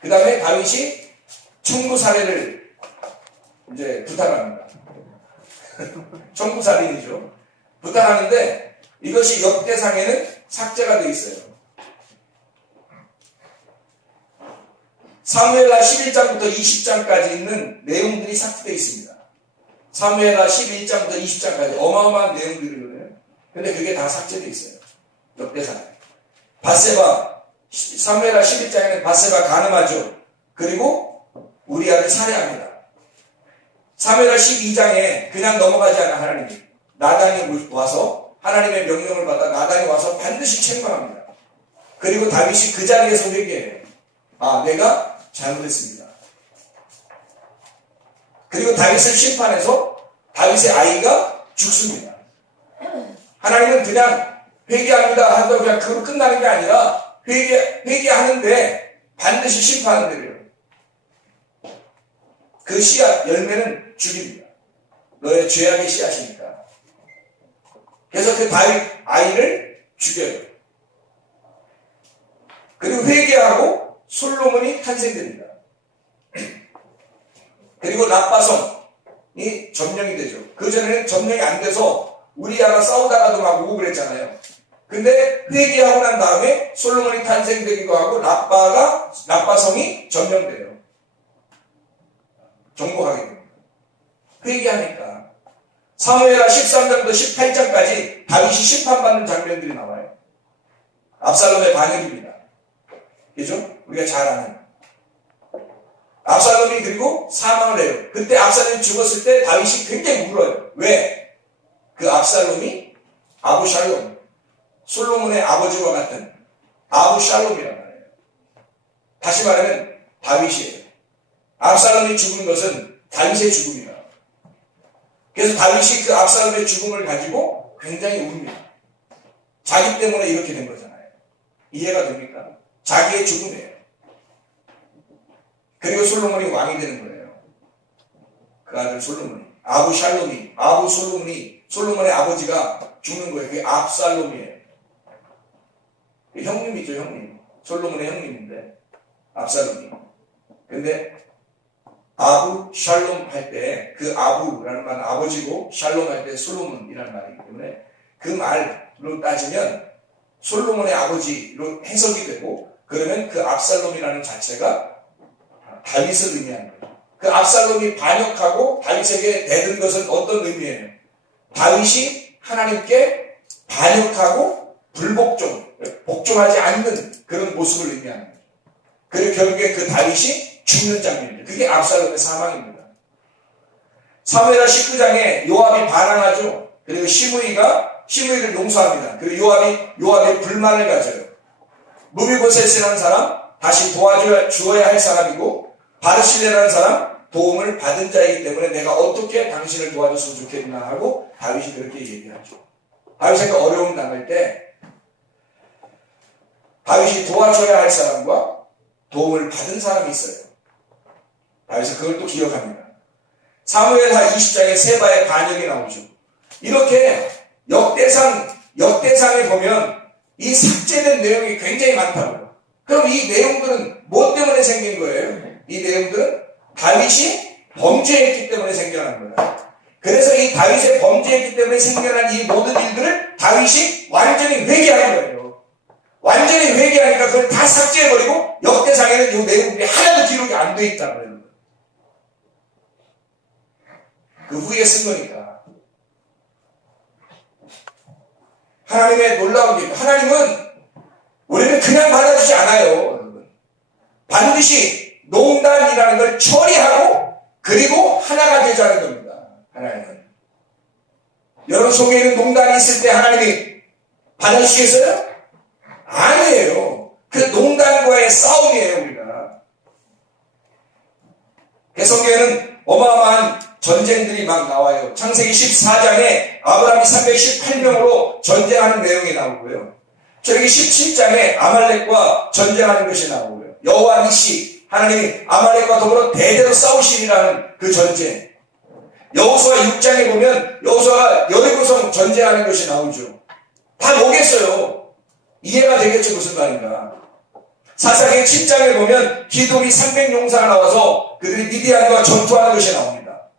그 다음에 다윗이 청부살해를 이제 부탁합니다. 청부살인이죠. 부탁하는데 이것이 역대상에는 삭제가 되어 있어요. 사무엘하 11장부터 20장까지 있는 내용들이 삭제되어 있습니다. 사무엘하 11장부터 20장까지 어마어마한 내용들이거든요. 근데 그게 다 삭제되어 있어요. 역대상에. 밧세바, 사무엘하 11장에는 밧세바 간음하죠. 그리고 우리아를 살해합니다. 사무엘하 12장에 그냥 넘어가지 않은 하나님이 나단이 와서 하나님의 명령을 받아 나단이 와서 반드시 책망합니다. 그리고 다윗이 그 자리에서 회개해요. 아, 내가 잘못했습니다. 그리고 다윗을 심판해서 다윗의 아이가 죽습니다. 하나님은 그냥 회개합니다 한다고 그냥 그걸로 끝나는 게 아니라 회개하는데 반드시 심판을 내려요. 그 씨앗 열매는 죽입니다. 너의 죄악의 씨앗이니까. 그래서 그 다윗 아이를 죽여요. 그리고 회개하고 솔로몬이 탄생됩니다. 그리고 랍바성이 점령이 되죠. 그전에는 점령이 안 돼서 우리아가 싸우다가도 막 오고 그랬잖아요. 근데 회개하고 난 다음에 솔로몬이 탄생되기도 하고 랍바성이 점령돼요. 정복하게 됩니다. 회개하니까. 사무엘하 13장부터 18장까지 다윗이 심판받는 장면들이 나와요. 압살롬의 반역입니다. 그죠? 우리가 잘 아는. 압살롬이 그리고 사망을 해요. 그때 압살롬이 죽었을 때 다윗이 굉장히 울어요. 왜? 그 압살롬이 아부샬롬, 솔로몬의 아버지와 같은 아부샬롬이란 말이에요. 다시 말하면 다윗이에요. 압살롬이 죽은 것은 다윗의 죽음이다. 그래서 다윗이 그 압살롬의 죽음을 가지고 굉장히 웁니다. 자기 때문에 이렇게 된 거잖아요. 이해가 됩니까? 자기의 죽음이에요. 그리고 솔로몬이 왕이 되는 거예요. 그 아들 솔로몬이. 솔로몬의 아버지가 죽는 거예요. 그게 압살롬이에요. 형님이죠, 형님. 솔로몬의 형님인데, 압살롬이. 근데, 아부샬롬 할 때, 그 아부라는 말은 아버지고, 샬롬 할 때 솔로몬이라는 말이기 때문에, 그 말로 따지면, 솔로몬의 아버지로 해석이 되고, 그러면 그 압살롬이라는 자체가 다윗을 의미하는 거예요. 그 압살롬이 반역하고 다윗에게 대든 것은 어떤 의미예요? 다윗이 하나님께 반역하고 복종하지 않는 그런 모습을 의미하는 거예요. 그리고 결국에 그 다윗이 죽는 장면입니다. 그게 압살롬의 사망입니다. 사무엘하 19장에 요압이 반항하죠. 그리고 시므이를 용서합니다. 그리고 요압이 불만을 가져요. 무비보셋이라는 사람 다시 도와주어야 할 사람이고 바르실레라는 사람 도움을 받은 자이기 때문에 내가 어떻게 당신을 도와줬으면 좋겠나 하고 다윗이 그렇게 얘기하죠. 다윗이 어려움 당할 때 다윗이 도와줘야 할 사람과 도움을 받은 사람이 있어요. 다윗은 그걸 또 기억합니다. 사무엘하 20장에 세바의 반역이 나오죠. 이렇게 역대상에 보면 이 삭제된 내용이 굉장히 많다고요. 그럼 이 내용들은 뭐 때문에 생긴 거예요? 이 내용들은 다윗이 범죄했기 때문에 생겨난 거예요. 그래서 이 다윗의 범죄했기 때문에 생겨난 이 모든 일들을 다윗이 완전히 회개한 거예요. 완전히 회개하니까 그걸 다 삭제해버리고 역대상에는 이 내용들이 하나도 기록이 안 돼 있다는 거예요. 그 후에 쓴 거니까. 하나님의 놀라운 게 하나님은 우리는 그냥 받아주지 않아요. 여러분. 반드시 농단이라는 걸 처리하고 그리고 하나가 되자는 겁니다. 하나님은. 여러분 속에는 농단이 있을 때 하나님이 받아주시겠어요? 아니에요. 그 농단과의 싸움이에요, 우리가. 성경에는 어마어마한 전쟁들이 막 나와요. 창세기 14장에 아브라함이 318명으로 전쟁하는 내용이 나오고요. 저기 17장에 아말렉과 전쟁하는 것이 나오고요. 여호와 니시, 하나님이 아말렉과 더불어 대대로 싸우시리라는 그 전쟁. 여호수아 6장에 보면 여호수아가 여리고성 전쟁하는 것이 나오죠. 다 뭐겠어요? 이해가 되겠죠, 무슨 말인가. 사사기 7장에 보면 기돔이 300용사가 나와서 그들이 미디안과 전투하는 것이 나옵니다.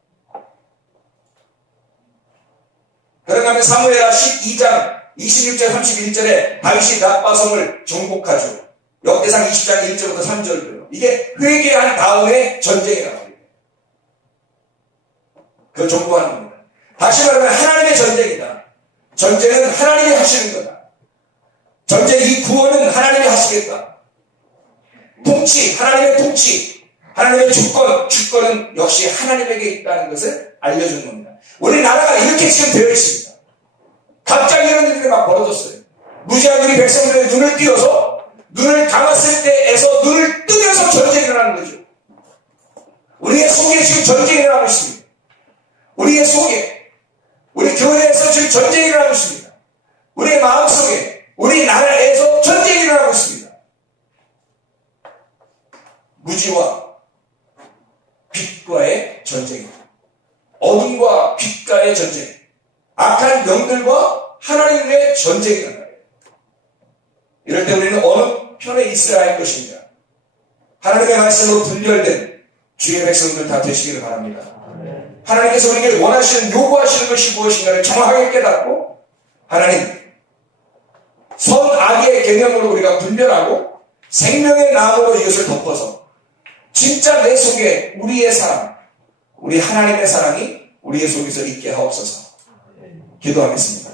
그런가 하면 사무엘하 12장 26절 31절에 다윗이 랍바성을 정복하죠. 역대상 20장 1절부터 3절도요. 이게 회개한 다음에 전쟁이 나옵니다. 그 정도하는 겁니다. 다시 말하면 하나님의 전쟁이다. 전쟁은 하나님이 하시는 거다. 전쟁 이 구원은 하나님이 하시겠다. 통치, 하나님의 통치, 하나님의 주권은 역시 하나님에게 있다는 것을 알려주는 겁니다. 우리나라가 이렇게 지금 되어 있습니다. 갑자기 이런 일들이 막 벌어졌어요. 무지한 우리 백성들의 눈을 띄어서 눈을 감았을 때에서 눈을 뜨면서 전쟁이 일어나는 거죠. 우리의 속에 지금 전쟁이 일어나고 있습니다. 우리의 속에, 우리 교회에서 지금 전쟁이 일어나고 있습니다. 우리의 마음속에, 우리 나라에서 전쟁이 일어나고 있습니다. 무지와 빛과의 전쟁입니다. 어둠과 빛과의 전쟁, 악한 영들과 하나님의 전쟁이 일어나요. 이럴 때 우리는 어느 편에 있어야 할 것입니다. 하나님의 말씀으로 분열된 주의 백성들 다 되시기를 바랍니다. 하나님께서 우리에게 원하시는, 요구하시는 것이 무엇인가를 정확하게 깨닫고 하나님 선악의 개념으로 우리가 분별하고 생명의 나무로 이것을 덮어서 진짜 내 속에 우리의 사랑, 우리 하나님의 사랑이 우리의 속에서 있게 하옵소서. 기도하겠습니다.